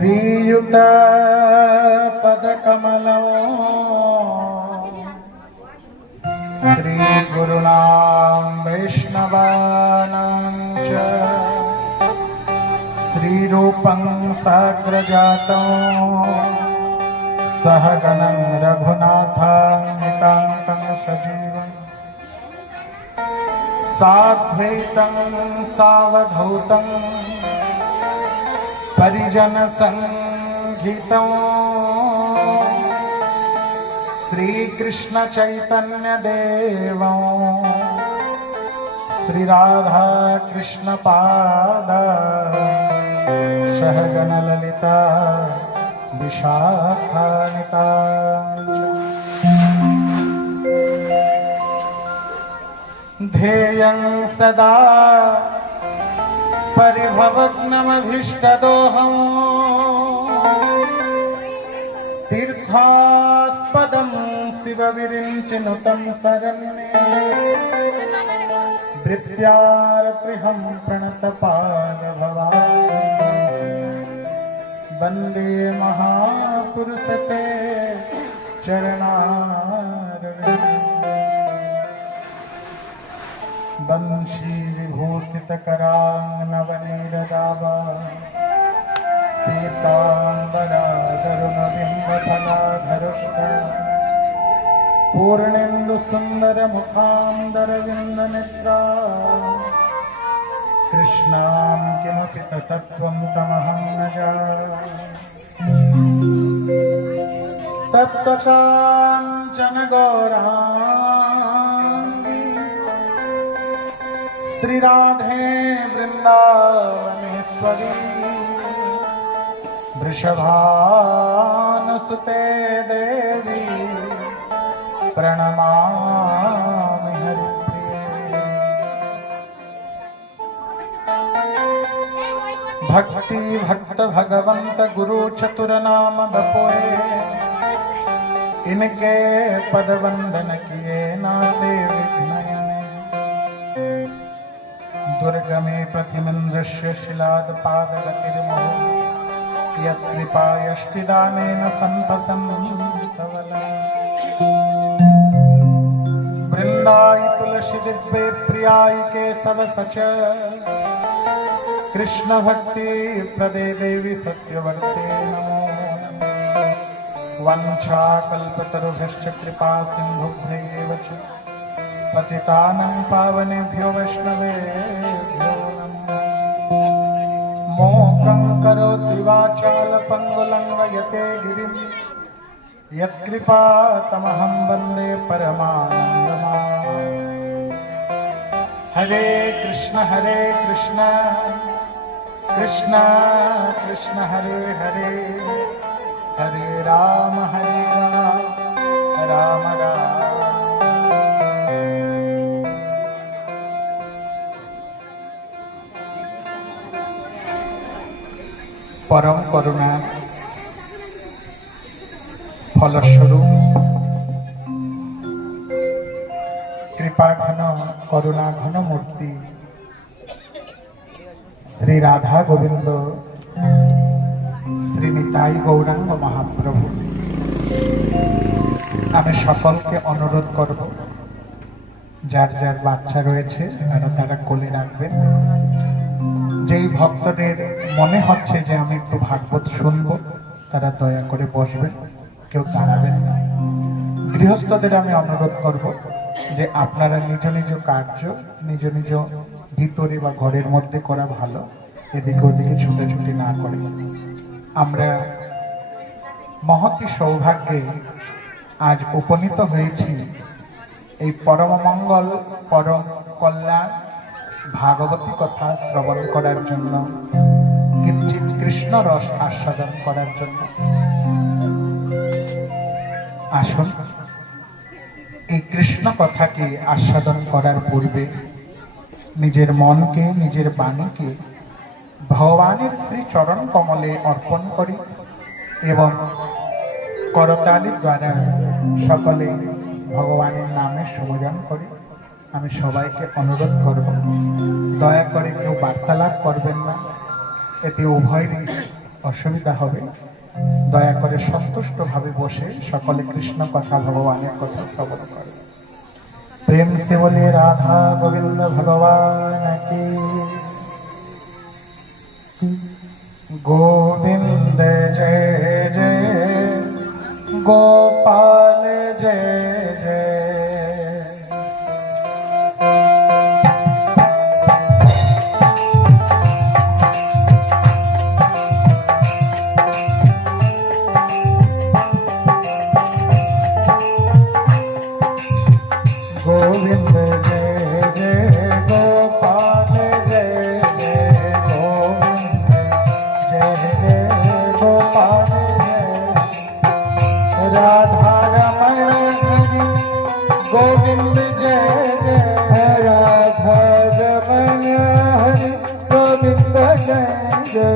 श्रीयुत पदकमलो श्रीगुरूणां वैष्णवानां च श्रीरूपं साग्रजातं सहगणं रघुनाथान्वितान्तं सजीवम् साद्वैतं सावधूतं परिजनसंघितं श्रीकृष्ण चैतन्यदेवं श्रीराधा कृष्ण पादा सहगण ललिता विशाखान्विता ध्येयं सदा परिभवग्नमभीष्टदोहं तीर्थास्पदं शिवविरिञ्चिनुतं शरण्ये भृत्यार्पृहं प्रणतपादभवानि वन्दे महापुरुषते चरणारविन्दम् वंशी विभूषितकरान्नवनीरदावा पीताम्बराधरुणबिम्बफलाधरुष्ट पूर्णेन्दुसुन्दरमुखाम्बरविन्दनेत्रा कृष्णां किमपि तत्त्वं तमहं न जाने तप्तकाञ्चन गौराङ्गी श्री राधे वृंदावनेश्वरी वृषभानुसुते देवी प्रणमामि हरिप्रिये। भक्ति भक्त भगवंत गुरु चतुर नाम बपोए इनके पद वंदन किए नाते विघ्नयने दुर्गमे प्रतिमिन्द्रस्य शिलादपादगतिर्मो यत्कृपायष्टिदानेन सन्ततं वृन्दाय तुलसी दिव्ये प्रियाय केशव सच कृष्ण भक्ति प्रदे देवी सत्यवर्ते नमो वंशाकल्पतरुभ्यश्च कृपा सिन्धुभ्यैव च पतितानं पावनेभ्यो वैष्णवेभ्यो नमः। मोकं करोति वाचालपङ्गुलं यते गिरिं यत्कृपातमहं वन्दे परमानन्दमाधवं। हरे कृष्ण कृष्ण कृष्ण हरे हरे हरे राम राम राम। परम करुणा फलस्वरूप कृपा घन करुणा घन मूर्ति श्री राधा गोविंद श्री निताई गौरांग महाप्रभु आमी सकलके अनुरोध करब जार जार बाच्चा रयेछे तारा कोले राखबेन। যেই ভক্তদের মনে হচ্ছে যে আমি একটু ভাগবত শুনবো তারা দয়া করে বসবেন, কেউ দাঁড়াবেন না। গৃহস্থদের আমি অনুরোধ করব যে আপনারা নিজ নিজ কার্য নিজ নিজ ভিতরে বা ঘরের মধ্যে করা ভালো, এদিকে ওদিকে ছুটাছুটি না করে। আমরা মহতি সৌভাগ্যে আজ উপনীত হয়েছি এই পরম মঙ্গল পরম কল্যাণ ভাগবতী কথা শ্রবণ করার জন্য, কিঞ্চিৎ কৃষ্ণ রস আস্বাদন করার জন্য। আসুন এই কৃষ্ণ কথাকে আস্বাদন করার পূর্বে নিজের মনকে নিজের বাণীকে ভগবানের শ্রী চরণ কমলে অর্পণ করি এবং করতালি দ্বারা সকলে ভগবানের নামে সুমরণ করি। আমি সবাইকে অনুরোধ করব দয়া করে কেউ বার্তালাপ করবেন না, এতে উভয়েরই অসুবিধা হবে, দয়া করে সন্তুষ্ট ভাবে বসে সকলে কৃষ্ণ কথা ভগবানের কথা শ্রবণ করে। প্রেম সে বলে রাধা গোবিন্দ ভগবান কি, গোবিন্দ জয় জয়, গোপাল জয় জয়। गोविंद जय जय गोपाल जय जय, गोविंद जय जय गोपाल जय। राधा रमण हरि गोविंद जय जय, राधा रमण हरि गोविंद जय जय,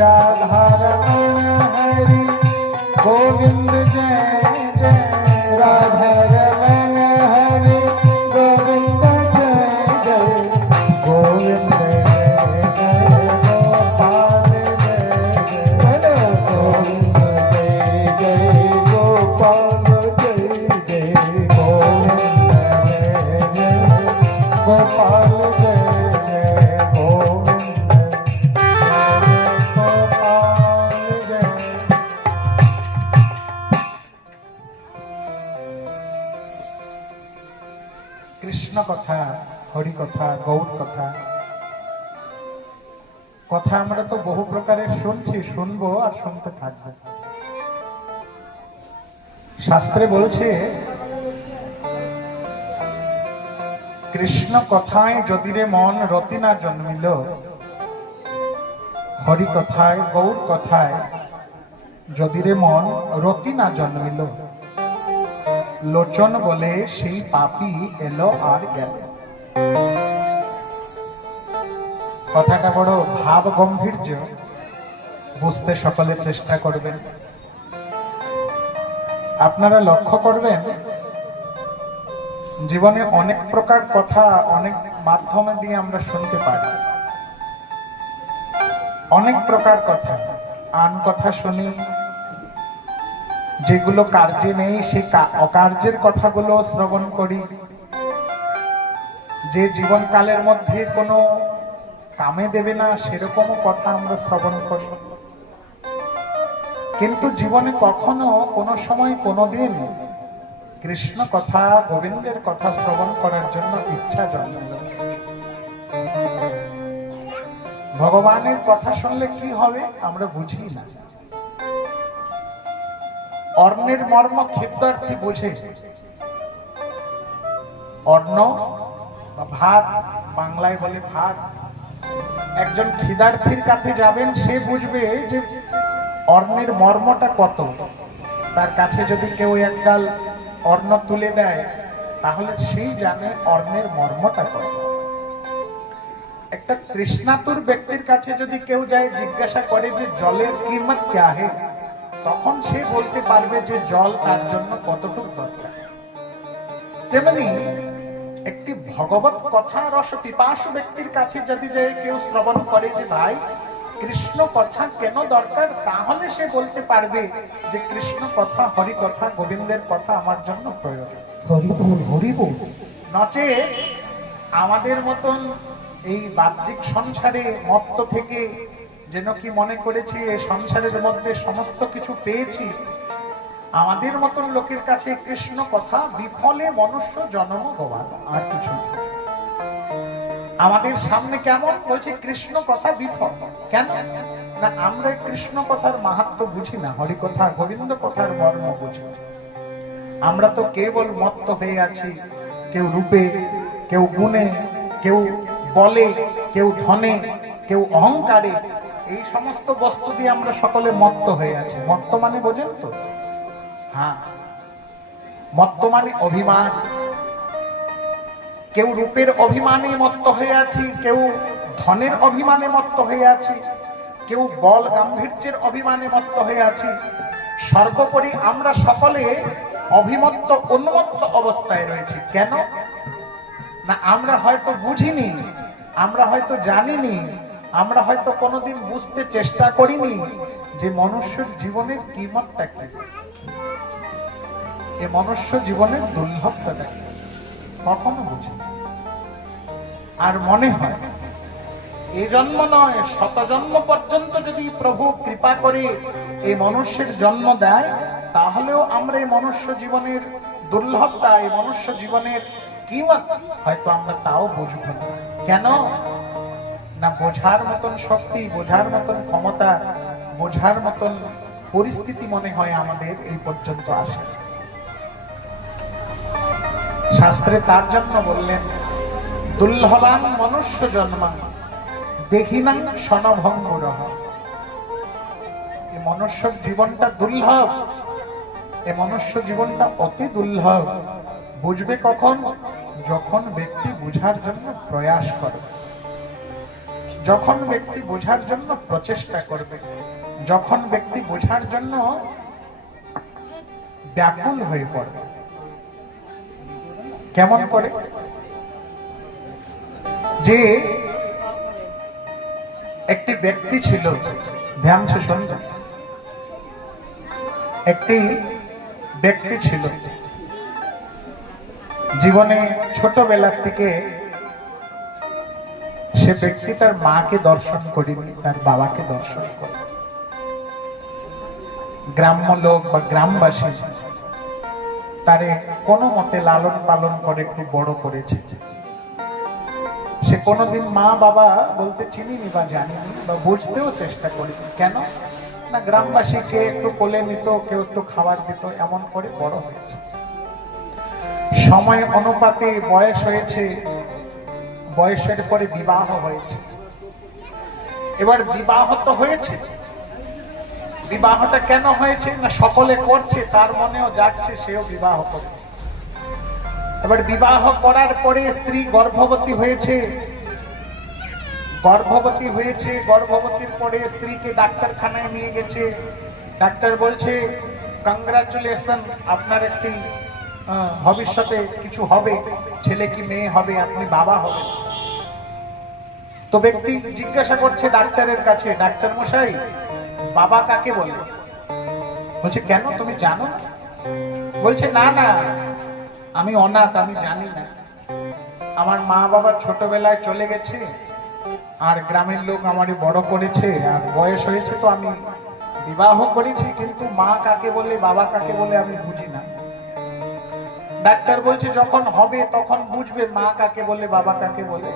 राधा रमण हरि गोविंद जय जय, राधा रमण हरि गोविंद जय जय, गोविंद जय जय गोपाल जय जय, गोविंद जय जय गोपाल जय जय, गोविंद जय जय गोपाल जय जय, गोविंद जय गोपाल जय। কৃষ্ণ কথা, হরি কথা, গৌর কথা, কথা আমরা তো বহু প্রকারের শুনছি, শুনবো আর শুনতে থাকবো। শাস্ত্রে বলছে কৃষ্ণ কথায় যদি রে মন রতি না জন্মিল, হরি কথায় গৌর কথায় যদি রে মন রতি না জন্মিল, লোচন বলে সেই পাপী এলো আর গেল। কথাটা বড় ভাব গম্ভীর্য, বুঝতে সকলে চেষ্টা করবেন। আপনারা লক্ষ্য করবেন জীবনে অনেক প্রকার কথা অনেক মাধ্যমে দিয়ে আমরা শুনতে পারি, অনেক প্রকার কথা, আন কথা শুনি, যেগুলো কার্যে নেই সে অকার্যের কথাগুলো শ্রবণ করি, যে জীবনকালের মধ্যে কোনো কামে দেবে না সেরকমও কথা আমরা শ্রবণ করি। কিন্তু জীবনে কখনো কোনো সময় কোনোদিন কৃষ্ণ কথা গোবিন্দের কথা শ্রবণ করার জন্য ইচ্ছা জন্মাল। ভগবানের কথা শুনলে কি হবে আমরা বুঝি না। অর্ণের মর্ম ক্ষিপ্তার্থী বোঝে। অর্ণ বা ভাত, বাংলায় বলে ভাত। একজন খিদার্থীর কাছে যাবেন, সে বুঝবে যে অর্ণের মর্মটা কত। তার কাছে যদি কেউ একগাল অর্ণ তুলে দেয় তাহলে সেই জানে অর্ণের মর্মটা কত। একটা তৃষ্ণাতুর ব্যক্তির কাছে যদি কেউ যায় জিজ্ঞাসা করে যে জলের কিমত ক্যা হে, তখন সে বলতে পারবে যে জল তার জন্য কতটুকু দরকার। তেমনি একটি ভগবত কথা রস পিপাসু ব্যক্তির কাছে যদি যায় কেউ শ্রবণ করে যে ভাই কৃষ্ণ কথা কেন দরকার, তাহলে সে বলতে পারবে যে কৃষ্ণ কথা, হরি কথা, গোবিন্দের কথা আমার জন্য প্রয়োজন। হরিবল হরিবল। নচে আমাদের মতন এই বাহ্যিক সংসারে মত্ত থেকে যেন কি মনে করেছি এই সংসারের মধ্যে সমস্ত কিছু পেয়েছি, আমাদের মতন লোকের কাছে কৃষ্ণ কথা বিফলে মনুষ্য জন্ম গবান, আর কিছু না। আমাদের সামনে কেমন বলছে কৃষ্ণ কথা বিফল, কেন না আমরা কৃষ্ণ কথার মাহাত্ম্য বুঝি না, হরি কথা গোবিন্দ কথার মর্ম বুঝি। আমরা তো কেবল মত্ত হয়ে আছি, কেউ রূপে, কেউ গুণে, কেউ বলে, কেউ ধনে, কেউ অহংকারে, এই সমস্ত বস্তু দিয়ে আমরা সকলে মত্ত হয়ে আছি। মত্ত মানে বোঝেন তো? হ্যাঁ, মত্ত মানে অভিমান। কেউ রূপের অভিমানে মত্ত হয়ে আছি, কেউ ধনের অভিমানে মত্ত হয়ে আছি, কেউ বল গাম্ভীর্যের অভিমানে মত্ত হয়ে আছি। সর্বোপরি আমরা সকলে অভিমত্ত উন্মত্ত অবস্থায় রয়েছি। কেন না আমরা হয়তো বুঝিনি, আমরা হয়তো জানিনি আমরা হয়তো কোনোদিন বুঝতে চেষ্টা করিনি যে মনুষ্যের জীবনের কিমতটা কি, এ মনুষ্য জীবনের দুর্লভতাটা কি, কখনো বুঝি। আর মনে হয় এই জন্ম নয়, শত জন্ম পর্যন্ত যদি প্রভু কৃপা করে এই মনুষ্যের জন্ম দেয়, তাহলেও আমরা এই মনুষ্য জীবনের দুর্লভতা, এই মনুষ্য জীবনের কিমত হয়তো আমরা তাও বুঝব না। কেন না? বোঝার মতন শক্তি, বোঝার মতন ক্ষমতা, বোঝার মতন পরিস্থিতি মনে হয় আমাদের এই পর্যন্ত আসে। শাস্ত্রে তার জন্য বললেন, দুর্লভান মনুষ্য জন্মা দেখিনাং ক্ষণভঙ্গুরঃ। এই মনুষ্য জীবনটা দুর্লভ, এই মনুষ্য জীবনটা অতি দুর্লভ। বুঝবে কখন? যখন ব্যক্তি বুঝার জন্য প্রয়াস করবে, যখন ব্যক্তি বোঝার জন্য প্রচেষ্টা করবে, যখন ব্যক্তি বোঝার জন্য ব্যাকুল হয়ে পড়বে। কেমন করে? যে একটি ব্যক্তি ছিল, ধ্যান সে শুনবে, একটি ব্যক্তি ছিল জীবনে ছোটবেলার থেকে সে ব্যক্তি তার মাকে দর্শন করেনি, তার বাবাকে দর্শন করে। গ্রাম্য লোক বা গ্রামবাসী তারে কোনো মতে লালন পালন করে একটু বড় করেছে। সে কোনোদিন মা বাবা বলতে চিনিনি বা জানিনি বা বুঝতেও চেষ্টা করিনি। কেন না? গ্রামবাসীকে একটু কোলে নিত, কেউ একটু খাবার দিত, এমন করে বড় হয়েছে। সময় অনুপাতে বয়স হয়েছে, বয়সের পরে বিবাহ হয়েছে। এবার বিবাহ তো হয়েছে, বিবাহটা কেন হয়েছে না? সকলে করছে, তার মনেও যাচ্ছে, সেও বিবাহ করে। এবার বিবাহ করার পরে স্ত্রী গর্ভবতী হয়েছে, গর্ভবতী হয়েছে, গর্ভবতীর পরে স্ত্রীকে ডাক্তারখানায় নিয়ে গেছে। ডাক্তার বলছে, কংগ্রাচুলেশন, আপনার একটি ভবিষ্যতে কিছু হবে, ছেলে কি মেয়ে হবে, আপনি বাবা হবেন। তো ব্যক্তি জিজ্ঞাসা করছে ডাক্তারের কাছে, ডাক্তার মশাই বাবা কাকে বলে? বলছে কেন, তুমি জানো? বলছে না না, আমি অনাথ, আমি জানি না। আমার মা বাবা ছোটবেলায় চলে গেছে, আর গ্রামের লোক আমারই বড় করেছে, আর বয়স হয়েছে তো আমি বিবাহ করেছি, কিন্তু মা কাকে বলে বাবা কাকে বলে আমি বুঝি না। ডাক্তার বলছে যখন হবে তখন বুঝবে মা কাকে বলে বাবা কাকে বলে,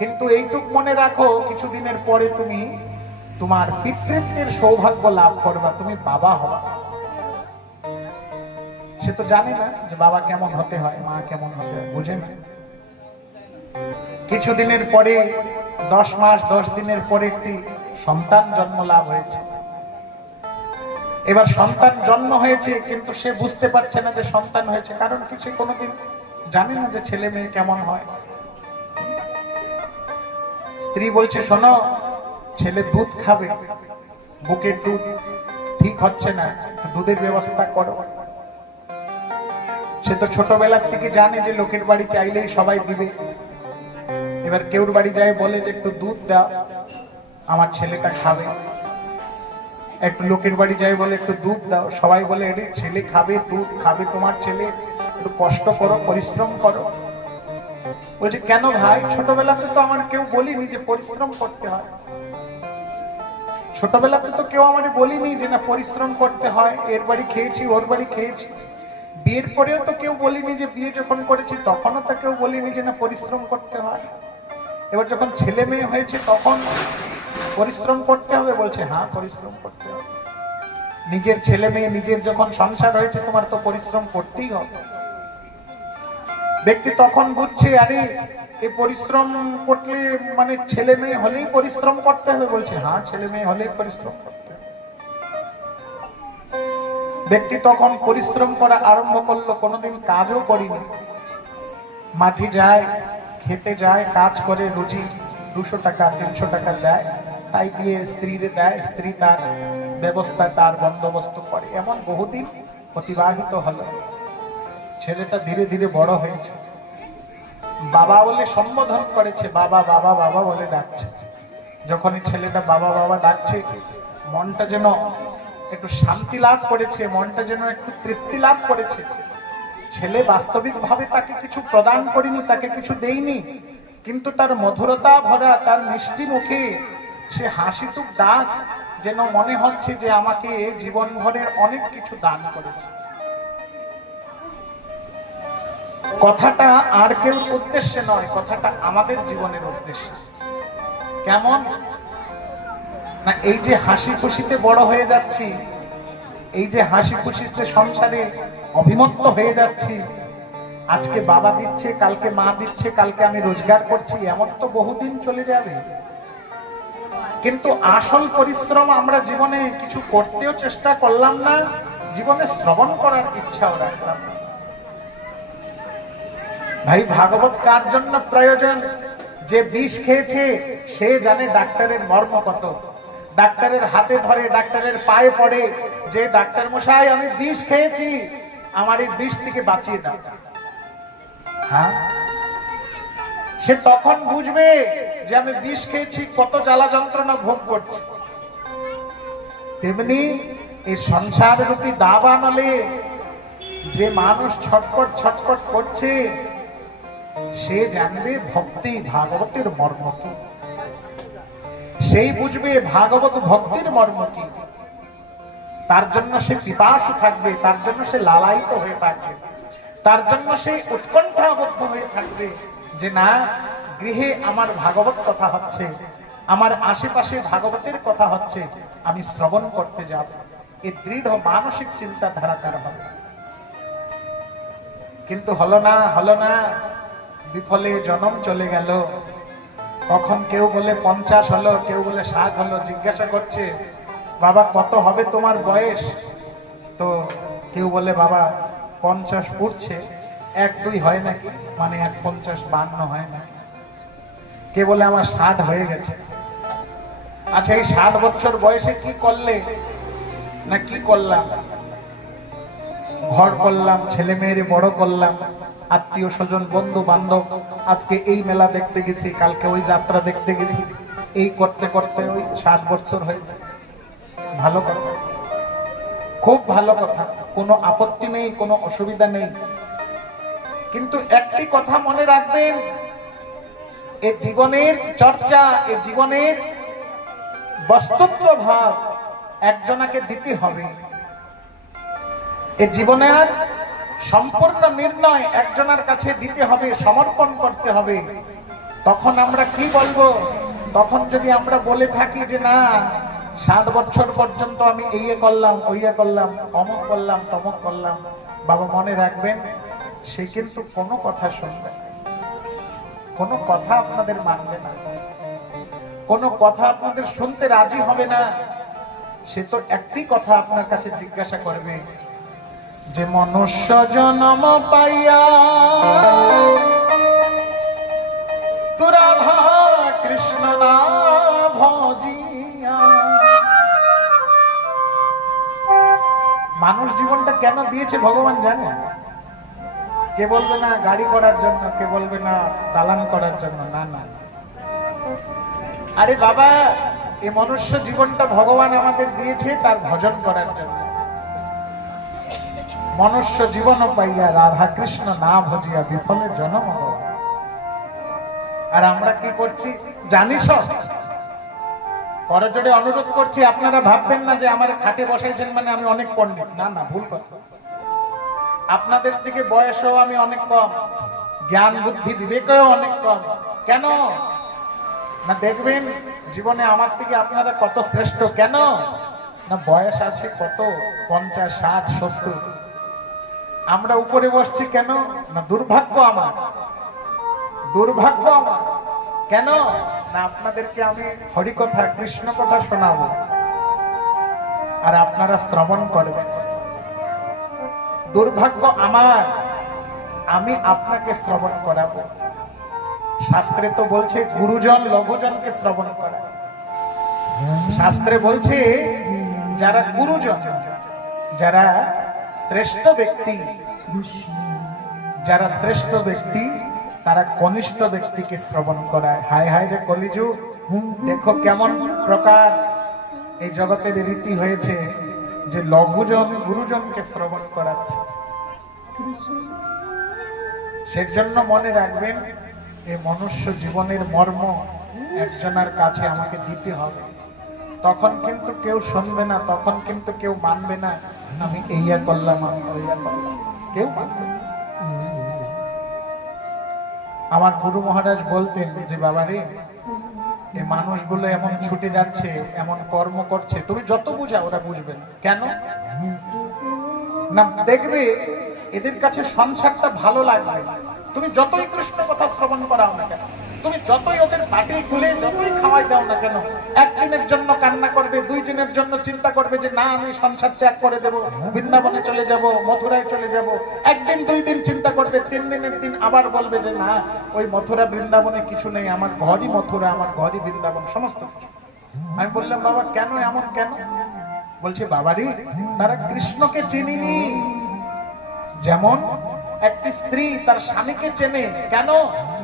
কিন্তু এইটুক মনে রাখো কিছুদিনের পরে তুমি তোমার পিতৃত্বের সৌভাগ্য লাভ করবা, তুমি বাবা হবা। সে তো জানে না যে বাবা কেমন হতে হয়, মা কেমন হতে হয়, বুঝে না। কিছুদিনের পরে 10 মাস 10 দিনের পরে একটি সন্তান জন্ম লাভ হয়েছে। এবার সন্তান জন্ম হয়েছে, কিন্তু সে বুঝতে পারছে না যে সন্তান হয়েছে, কারণ কি? সে কোনোদিন জানে না যে ছেলে মেয়ে কেমন হয়। স্ত্রী বলছে, শোনো, ছেলে দুধ খাবে, বুকের দুধ ঠিক হচ্ছে না, দুধের ব্যবস্থা করো। সে তো ছোটবেলার থেকে জানে যে লোকের বাড়ি চাইলেই সবাই দিবে। এবার কেউর বাড়ি যায় বলে যে একটু দুধ দাও, আমার ছেলেটা খাবে। একটু লোকের বাড়ি যায় বলে একটু দুধ দাও, সবাই বলে এরে ছেলে খাবে, দুধ খাবে তোমার ছেলে, একটু কষ্ট করো, পরিশ্রম করো। বলছে কেন ভাই, ছোটবেলাতে তো আমার কেউ বলিনি যে পরিশ্রম করতে হয়। ছোটবেলাতে তো কেউ আমারে বলিনি যে না পরিশ্রম করতে হয়, এর বাড়ি খেয়েছি, ওর বাড়ি খেয়েছি। বিয়ের পরেও তো কেউ বলিনি, যে বিয়ে যখন করেছি তখনও তো কেউ বলিনি যে না পরিশ্রম করতে হয়। এবার যখন ছেলে মেয়ে হয়েছে তখন পরিশ্রম করতে হবে। বলছে হ্যাঁ, পরিশ্রম করতে হবে। নিজের ছেলে মেয়ে, নিজের যখন সংসার হয়েছে, তোমার তো পরিশ্রম করতেই হবে। ব্যক্তি তখন বুঝছে, আরে এই পরিশ্রম করলে মানে ছেলে মেয়ে হলেই পরিশ্রম করতে হবে। বলছে হ্যাঁ, ছেলে মেয়ে হলেই পরিশ্রম করতে হবে। ব্যক্তি তখন পরিশ্রম করা আরম্ভ করলো, কোনোদিন কাজও করিনি। মাঠে যায়, খেতে যায়, কাজ করে, রুজি 200 টাকা 300 টাকা দেয়, তাই দিয়ে স্ত্রীরে দেয়, স্ত্রী তার ব্যবস্থা, তার বন্দোবস্ত করে। এমন বহুদিন অতিবাহিত হলো। ছেলেটা ধীরে ধীরে বড় হয়েছে, বাবা বলে সম্বোধন করেছে, বাবা বাবা বাবা বলে ডাকছে। যখনই ছেলেটা বাবা বাবা ডাকছে, মনটা যেন একটু শান্তি লাভ করেছে, মনটা যেন একটু তৃপ্তি লাভ করেছে। ছেলে বাস্তবিকভাবে তাকে কিছু প্রদান করিনি, তাকে কিছু দেইনি, কিন্তু তার মধুরতা ভরা, তার মিষ্টি মুখে সে হাসিটুক ডাক যেন মনে হচ্ছে যে আমাকে জীবন ভরের অনেক কিছু দান করেছে। কথাটা আর কেউ উদ্দেশ্যে নয়, কথাটা আমাদের জীবনের উদ্দেশ্যে। কেমন না, এই যে হাসি খুশিতে বড় হয়ে যাচ্ছি, এই যে হাসি খুশিতে সংসারে অভিমত্ত হয়ে যাচ্ছি, আজকে বাবা দিচ্ছে, কালকে মা দিচ্ছে, কালকে আমি রোজগার করছি, এমন তো বহুদিন চলে যাবে। কিন্তু আসল পরিশ্রম আমরা জীবনে কিছু করতেও চেষ্টা করলাম না, জীবনে শ্রবণ করার ইচ্ছাও রাখলাম না। ভাই, ভাগবত কার জন্য প্রয়োজন? যে বিষ খেয়েছে সে জানে ডাক্তারের মর্ম কত। ডাক্তারের হাতে ধরে, ডাক্তারের পায়ে পড়ে যে ডাক্তার মশাই আমি বিষ খেয়েছি, আমার এই বিষ থেকে বাঁচিয়ে দাও। হ্যাঁ, সে তখন বুঝবে যে আমি বিষ খেয়েছি, কত জ্বালা যন্ত্রণা ভোগ করছি। তেমনি এই সংসার রূপী দাবা নলে যে মানুষ ছটপট ছটপট করছে, সে জানবে ভক্তি ভাগবতের মর্ম কি, সেই বুঝবে ভাগবত ভক্তির মর্ম কি। তার জন্য সে পিপাসু থাকবে, তার জন্য সে লালায়িত হয়ে থাকবে, তার জন্য সে উৎকণ্ঠাবদ্ধ হয়ে থাকবে যে না, গৃহে আমার ভাগবত কথা হচ্ছে, আমার আশেপাশে ভাগবতের কথা হচ্ছে, আমি শ্রবণ করতে যাব। এই দৃঢ় মানসিক চিন্তাধারা তার হবে। কিন্তু হলো না, হলো না, বিফলে জনম চলে গেল। কখন কেউ বলে 50 হলো, কেউ বলে 60 হলো, জিজ্ঞাসা করছে বাবা কত হবে তোমার বয়স? তো কেউ বলে বাবা 50 পুড়ছে, 1-2 হয় নাকি, মানে 1.50-52 হয় না। কে বলে আমার 60 হয়ে গেছে। আচ্ছা, এই 60 বছর বয়সে কি করলে না কি করলাম? ঘর করলাম, ছেলে মেয়েরে বড় করলাম, আত্মীয় স্বজন বন্ধু বান্ধব, আজকে এই মেলা দেখতে গেছি, কালকে ওই যাত্রা দেখতে গেছি, এই করতে করতে ওই 60 বছর হয়েছে। ভালো কথা, খুব ভালো কথা, কোনো আপত্তি নেই, কোনো অসুবিধা নেই। কিন্তু একটি কথা মনে রাখবেন, এই জীবনের চর্চা, এই জীবনের বস্তুত্ব ভাব একজনাকে দিতে হবে। এই জীবনের সম্পূর্ণ নির্ণয় একজনের কাছে দিতে হবে, সমর্পণ করতে হবে। তখন আমরা কি বলবো? তখন যদি আমরা বলে থাকি যে না, 60 বছর পর্যন্ত আমি এই করলাম, ওই করলাম, অমুক করলাম, তমুক করলাম, বাবা মনে রাখবেন সে কিন্তু কোনো কথা শুনবে না, কোনো কথা আপনাদের মানবে না, কোনো কথা আপনাদের শুনতে রাজি হবে না। সে তো একটি কথা আপনার কাছে জিজ্ঞাসা করবে যে মনুষ্য জন্ম পাইয়া তু রাধা কৃষ্ণ না ভজিয়া। মানুষ জীবনটা কেন দিয়েছে ভগবান জানে? কে বলবে না গাড়ি করার জন্য, কে বলবে না দালান করার জন্য, না না। আরে বাবা, এই মনুষ্য জীবনটা ভগবান আমাদের দিয়েছে তার ভজন করার জন্য। মনুষ্য জীবন পাইয়া রাধা কৃষ্ণ না ভজিয়া বিফলে জনম। আর আমরা কি করছি জানি সব। করজোড়ে অনুরোধ করছি, আপনারা ভাববেন না যে আমার খাটে বসাইছেন মানে আমি অনেক পণ্ডিত, না না, ভুল কথা। আপনাদের থেকে বয়সও আমি অনেক কম, জ্ঞান বুদ্ধি বিবেকও অনেক কম। কেন না দেখবেন জীবনে আমার থেকে আপনারা কত শ্রেষ্ঠ। কেন না বয়স আছে কত 50, 60, 70। আমরা উপরে বসছি কেন না দুর্ভাগ্য আমার, দুর্ভাগ্য আমার। কেন না আপনাদেরকে আমি হরি কথা, কৃষ্ণ কথা শোনাবো আর আপনারা শ্রবণ করবেন। দুর্ভাগ্য আমার, আমি আপনাকে শ্রবণ করাবো। শাস্ত্রে তো বলছে গুরুজন লঘুজনকে শ্রবণ করা। শাস্ত্রে বলছে যারা গুরুজন, যারা শ্রেষ্ঠ ব্যক্তি, যারা শ্রেষ্ঠ ব্যক্তি তারা কনিষ্ঠ ব্যক্তিকে শ্রবণ করায়। হায় হায় রে কলিযুগ, দেখো কেমন প্রকার এই জগতের রীতি হয়েছে যে লঘুজন গুরুজনকে শ্রবণ করাচ্ছে। সেজন্য মনে রাখবেন, এই মনুষ্য জীবনের মর্ম একজনের কাছে আমাকে দিতে হবে। তখন কিন্তু কেউ শুনবে না, তখন কিন্তু কেউ মানবে না আমি এইয়া করলাম, আমি ওইয়া করলাম, কেউ মানবে না। আমার গুরু মহারাজ বলতেন যে বাবা রে, এই মানুষগুলো এমন ছুটে যাচ্ছে, এমন কর্ম করছে, তুমি যত বুঝাও ওরা বুঝবে না। কেন না? দেখবে এদের কাছে সংসারটা ভালো লাগবে। তুমি যতই কৃষ্ণ কথা শ্রবণ করাও না কেন, তুমি যতই ওদের পাটি খুলে যতই খাওয়াই দাও না কেন, একদিনের জন্য কান্না করবে, 2 দিনের জন্য চিন্তা করবে যে না আমি সংসার ত্যাগ করে দেব, বৃন্দাবনে চলে যাব, মথুরায় চলে যাব। একদিন 2 দিন চিন্তা করবে, 3 দিনের দিন আবার বলবে যে না, ওই মথুরা বৃন্দাবনে কিছু নেই, আমার ঘরই মথুরা, আমার ঘরই বৃন্দাবন, সমস্ত কিছু। আমি বললাম বাবা কেন এমন কেন? বলছে বাবারি, তারা কৃষ্ণকে চিনিনি। যেমন একটি স্ত্রী তার স্বামীকে চেনে, কেন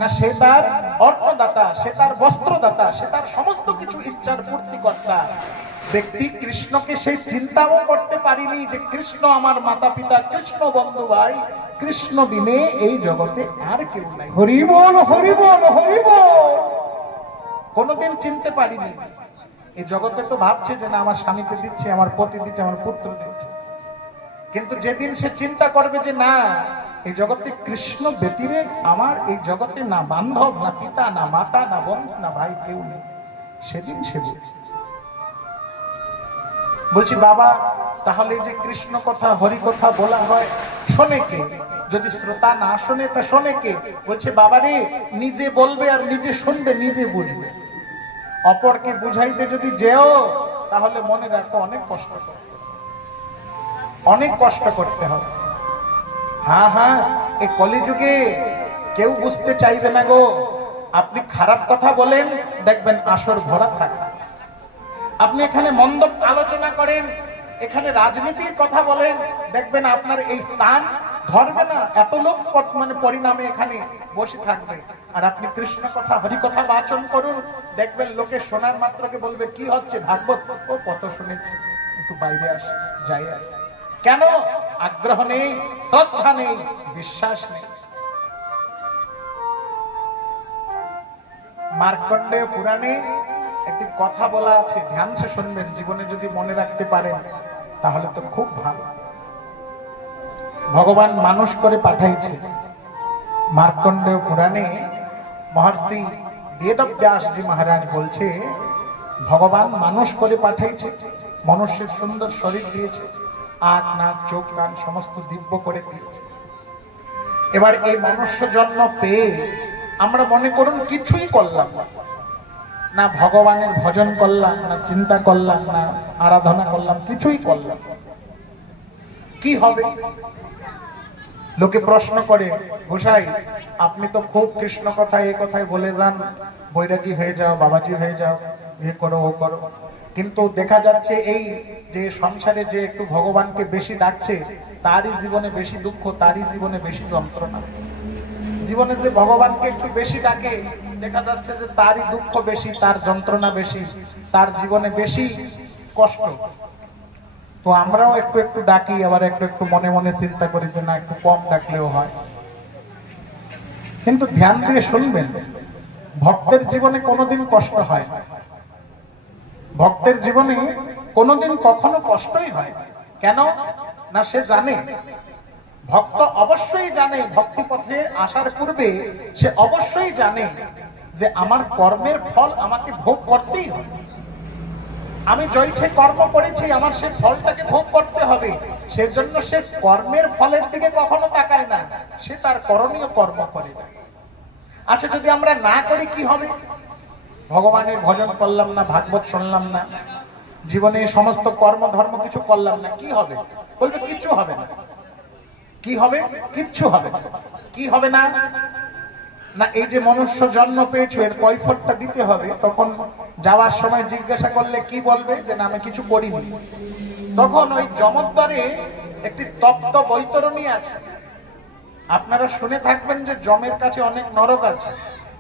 না সে তার অর্থদাতা, সে তার বস্ত্রদাতা, সে তার সমস্ত কিছু ইচ্ছার পূর্তিকর্তা। ব্যক্তি কৃষ্ণকে সেই চিন্তাও করতে পারিনি যে কৃষ্ণ আমার মাতা পিতা, কৃষ্ণ বন্ধু ভাই, কৃষ্ণ বিনে এই জগতে আর কেউ নাই। হরি বল, হরি বল, হরি বল। কোনোদিন চিনতে পারিনি। এই জগতে তো ভাবছে যে না আমার স্বামীকে দিচ্ছে, আমার পতি দিচ্ছে, আমার পুত্র দিচ্ছে। কিন্তু যেদিন সে চিন্তা করবে যে না, এই জগতে কৃষ্ণ ব্যতিরেক আমার এই জগতে না বান্ধব, না পিতা, না মাতা, না বন্ধু, না ভাই, কেউ নেই, সেদিন সে বলছি বাবা তাহলে যে কৃষ্ণ কথা হরি কথা বলা হয় শোনে কে? যদি শ্রোতা না শোনে তা শোনে কে? বলছে বাবা রে, নিজে বলবে আর নিজে শুনবে, নিজে বুঝবে। অপরকে বুঝাইতে যদি যেও তাহলে মনে রাখো অনেক কষ্ট করতে, অনেক কষ্ট করতে হবে। হ্যাঁ হ্যাঁ, এই কলিযুগে কেউ বুঝতে চাইবে না গো। আপনি খারাপ কথা বলেন, দেখবেন আসর ভরা থাকে। আপনি এখানে মন্দ আলোচনা করেন, এখানে রাজনীতির কথা বলেন, দেখবেন আপনার এই স্থান ধরবে না, এত লোক মানে পরিণামে এখানে বসে থাকবে। আর আপনি কৃষ্ণ কথা হরি কথা বাচন করুন, দেখবেন লোকে শোনার মাত্রকে বলবে কি হচ্ছে ভাগবত, ও কত শুনেছি, একটু বাইরে আস, যাই আস। কেন? আগ্রহ নেই, শ্রদ্ধা নেই, বিশ্বাস নেই। মার্কণ্ডেয় পুরাণে একটি কথা বলা আছে, ধ্যান সে শুনবেন, জীবনে যদি মনে রাখতে পারেন তাহলে তো খুব ভালো। ভগবান মানুষ করে পাঠাইছে। মার্কণ্ডেয় পুরাণে মহর্ষি বেদব্যাসজি মহারাজ বলছে ভগবান মানুষ করে পাঠাইছে, মানুষের সুন্দর শরীর দিয়েছে, আখ নাক চোখ কান সমস্ত দিব্য করে দিয়েছে। এবার এই মনুষ্য জন্ম পেয়ে আমরা মনে করুন কিছুই করলাম না, ভগবানের ভজন করলাম না, চিন্তা করলাম না, আরাধনা করলাম, কিছুই করলাম, কি হবে? লোকে প্রশ্ন করে, গোসাই আপনি তো খুব কৃষ্ণ কথা এই কথাই বলে যান, বৈরাগী হয়ে যাও, বাবাজি হয়ে যাও, এ করো ও করো, কিন্তু দেখা যাচ্ছে এই যে সংসারে যে একটু ভগবানকে বেশি ডাকছে তারই জীবনে বেশি দুঃখ, তারই জীবনে বেশি যন্ত্রণা। জীবনে যে ভগবানকে একটু বেশি ডাকে দেখা যাচ্ছে যে তারই দুঃখ বেশি, তার যন্ত্রণা বেশি, তার জীবনে বেশি কষ্ট। তো আমরাও একটু একটু ডাকি, আবার একটু একটু মনে মনে চিন্তা করি যে না একটু কম ডাকলেও হয়। কিন্তু ধ্যান দিয়ে শুনবেন, ভক্তের জীবনে কোনোদিন কষ্ট হয় না। ভক্তের জীবনে কোনোদিন কখনো কষ্টই হয়। কেন না? সে জানে, ভক্ত অবশ্যই জানে, ভক্তি পথে আসার পূর্বে সে অবশ্যই জানে যে আমার কর্মের ফল আমাকে ভোগ করতেই হবে। আমি জয়ছে কর্ম করেছি, আমার সে ফলটাকে ভোগ করতে হবে। সেজন্য সে কর্মের ফলের দিকে কখনো তাকায় না, সে তার করণীয় কর্ম করে। আচ্ছা যদি আমরা না করি কি হবে? ভগবানের ভজন করলাম না, ভাগবত শুনলাম না, জীবনে সমস্ত কর্ম ধর্ম কিছু করলাম না, কি হবে? বলবে কিচ্ছু হবে না। কি হবে? কিচ্ছু হবে না। কি হবে না? না এই যে মনুষ্য জন্ম পেয়েছো এর কৈফিয়তটা দিতে হবে। তখন যাওয়ার সময় জিজ্ঞাসা করলে কি বলবে? যে না আমি কিছু করিনি। তখন ওই যমদ্বারে একটি তপ্ত বৈতরণী আছে, আপনারা শুনে থাকবেন যে যমের কাছে অনেক নরক আছে।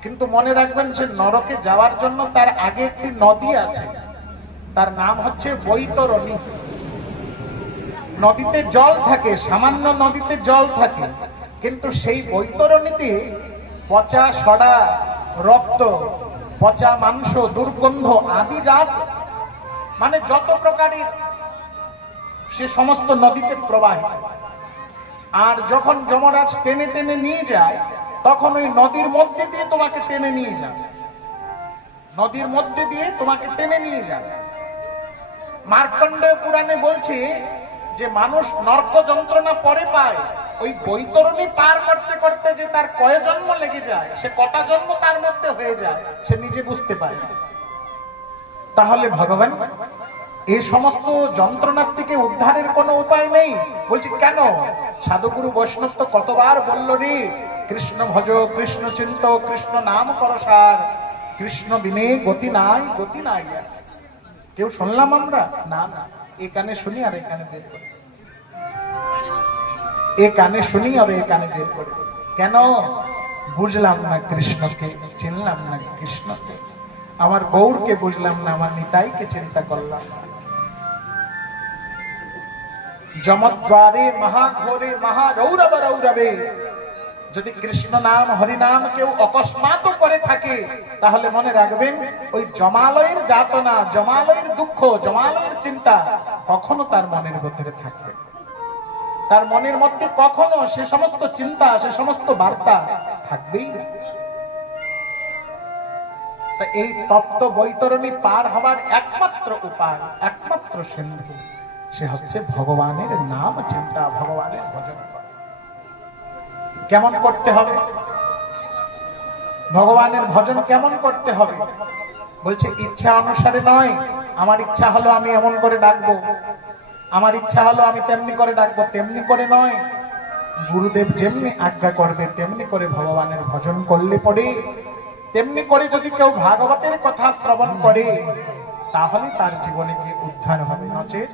কিন্তু মনে রাখবেন যে নরকে যাওয়ার জন্য তার আগে একটি নদী আছে, তার নাম হচ্ছে বৈতরণী। নদীতে জল থাকে, সামান্য নদীতে জল থাকে, কিন্তু সেই বৈতরণীতে পচা সড়া রক্ত, পচা মাংস, দুর্গন্ধ আদি জাত মানে যত প্রকারের সে সমস্ত নদীতে প্রবাহিত। আর যখন যমরাজ টেনে টেনে নিয়ে যায়, তখন ওই নদীর মধ্যে দিয়ে তোমাকে টেনে নিয়ে যাবে, নদীর মধ্যে দিয়ে তোমাকে টেনে নিয়ে যাবে। মার্কণ্ডেয় পুরাণে বলছে যে মানুষ নরক যন্ত্রণা পরে পায়, ওই বৈতরণী পার করতে করতে যে তার কয় জন্ম লেগে যায়, সে কটা জন্ম তার মধ্যে হয়ে যায় সে নিজে বুঝতে পারে। তাহলে ভগবান এই সমস্ত যন্ত্রণার থেকে উদ্ধারের কোনো উপায় নেই? বলছি কেন? সাধুগুরু বৈষ্ণব তো কতবার বলল রে, কৃষ্ণ ভজ, কৃষ্ণ চিন্ত, কৃষ্ণ নাম করসার, কৃষ্ণ বিনে গতি নাই, গতি নাই। কেউ শুনলাম আমরা? না না, এ কানে শুনি আর এ কানে বের করি, এ কানে শুনি আর এ কানে বের করি। কেন? বুঝলাম না কৃষ্ণকে, চিনলাম না কৃষ্ণকে, আমার গৌরকে বুঝলাম না, আমার নিতাইকে চিন্তা করলাম না। যমদ্বারে মহাঘোরে মহারৌরব রৌরবে যদি কৃষ্ণ নাম হরিনাম কেউ অকস্মাৎ করে থাকে, তাহলে মনে রাখবেন ওই জমালয়ের যাতনা, জমালয়ের দুঃখ, জমালয়ের চিন্তা কখনো তার মনের ভিতরে থাকবে, তার মনের মধ্যে কখনো সে সমস্ত চিন্তা, সে সমস্ত বার্তা থাকবেই না। এই তপ্ত বৈতরণী পার হবার একমাত্র উপায়, একমাত্র সিন্ধু, সে হচ্ছে ভগবানের নাম চিন্তা, ভগবানের ভজন। কেমন করতে হবে? ভগবানের ভজন কেমন করতে হবে? বলছে ইচ্ছা অনুসারে নয়। আমার ইচ্ছা হলো আমি এমন করে ডাকবো, আমার ইচ্ছা হলো আমি তেমনি করে ডাকবো, তেমনি করে নয়। গুরুদেব যেমনি আজ্ঞা করবে তেমনি করে ভগবানের ভজন করলে পরে, তেমনি করে যদি কেউ ভাগবতের কথা শ্রবণ করে, তাহলে তার জীবনে গিয়ে উদ্ধার হবে। নচেত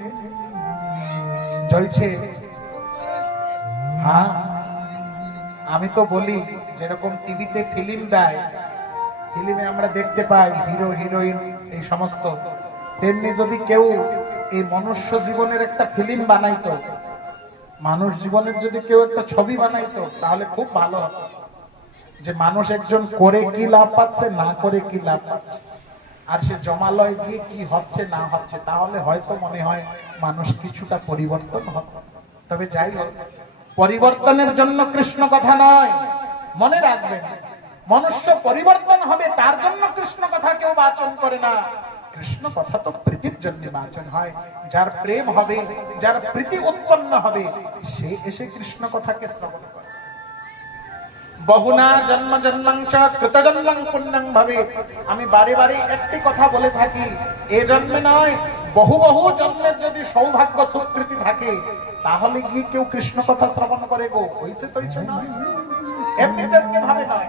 জ্বলছে। হ্যাঁ, আমি তো বলি যেরকম টিভিতে ফিল্ম দেয়, ফিল্মে আমরা দেখতে পাই হিরো হিরোইন এই সমস্ত, তেমনি যদি কেউ এই মনুষ্য জীবনের একটা ফিল্ম বানাইতো, মানুষ জীবনের যদি কেউ একটা ছবি বানাইতো, তাহলে খুব ভালো হতো। যে মানুষ একজন করে কি লাভ পাচ্ছে, না করে কি লাভ পাচ্ছে, আর সে জমালয় গিয়ে কি হচ্ছে না হচ্ছে, তাহলে হয়তো মনে হয় মানুষ কিছুটা পরিবর্তন হবে। তবে যাই হোক, পরিবর্তনের জন্য কৃষ্ণ কথা নয়, মনে রাখবেন। মনুষ্য পরিবর্তন হবে তার জন্য কৃষ্ণ কথা কেউ বাচন করে না। কৃষ্ণ কথা তো প্রীতির জন্য বাচন হয়। যার প্রেম হবে, যার প্রীতি উৎপন্ন হবে, সে এসে কৃষ্ণ কথাকে শ্রবণ করে। বহুনা জন্ম জন্মাংশ কৃত জন্মাং পুণ্যং ভাবে। আমি বারে বারে একটি কথা বলে থাকি, এ জন্মে নয়, বহু বহু জন্মের যদি সৌভাগ্য সুকৃতি থাকে, তাহলে গিয়ে কেউ কৃষ্ণ কথা শ্রবণ করে গো। হইতে তো ইচ্ছে নয়, এমনি তেমনি ভাবে নয়।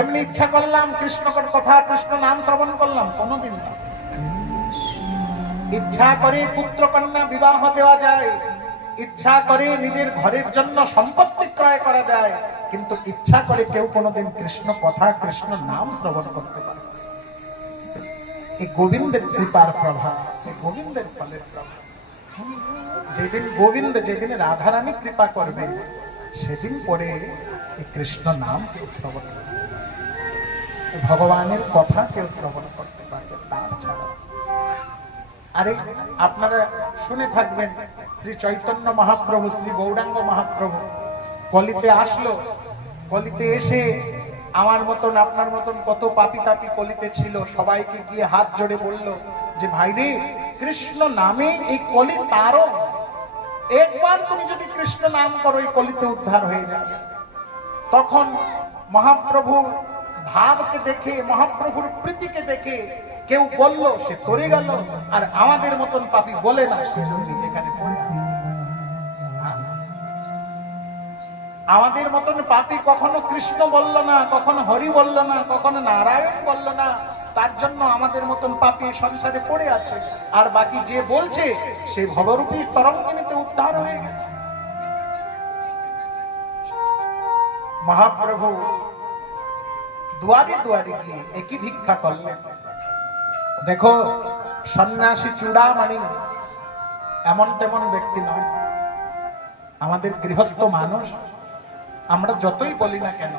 এমনি ইচ্ছা করলাম কৃষ্ণকর কথা, কৃষ্ণ নাম শ্রবণ করলাম, কোনোদিন না। ইচ্ছা করে পুত্র কন্যা বিবাহ দেওয়া যায়, ইচ্ছা করে নিজের ঘরের জন্য সম্পত্তি ক্রয় করা যায়, কিন্তু ইচ্ছা করে কেউ কোনোদিন কৃষ্ণ কথা, কৃষ্ণ নাম শ্রবণ করতে পারে। এই গোবিন্দের কৃপার প্রভাব, এই গোবিন্দের ফলের প্রভাব। যেদিন গোবিন্দ, যেদিন রাধারানী কৃপা করবে, সেদিন পরে এই কৃষ্ণ নাম কেউ শ্রবণ করবে, ভগবানের কথা কেউ শ্রবণ করতে পারবে, তার ছাড়া। আরে আপনারা শুনে থাকবেন, শ্রী চৈতন্য মহাপ্রভু, শ্রী গৌরাঙ্গ মহাপ্রভু কলিতে আসলো। কলিতে এসে আমার মতন আপনার মতন কত পাপি তাপি কলিতে ছিল, সবাইকে গিয়ে হাত জোড়ে বলল যে ভাই রে, কৃষ্ণ নামে এই কলি তারও, একবার তুমি যদি কৃষ্ণ নাম করো এই কলিতে উদ্ধার হয়ে যাবে। তখন মহাপ্রভুর ভাবকে দেখে, মহাপ্রভুর প্রীতিকে দেখে কেউ বলল, সে করে গেল। আর আমাদের মতন পাপী বলে না, সেজন্য এখানে পড়ে আছে। আমাদের মতন পাপী কখনো কৃষ্ণ বলল না, কখনো হরি বলল না, কখনো নারায়ণ বলল না, তার জন্য আমাদের মতন পাপী সংসারে পড়ে আছে। আর বাকি যে বলছে সে ভবরূপী তরঙ্গিনীতে উদ্ধার হয়ে গেছে। মহাপ্রভু দুয়ারে দুয়ারে গিয়ে একই ভিক্ষা করলেন। দেখো, সন্ন্যাসী চূড়ামণি এমন তেমন ব্যক্তি নয়। আমাদের গৃহস্থ মানুষ, আমরা যতই বলি না কেন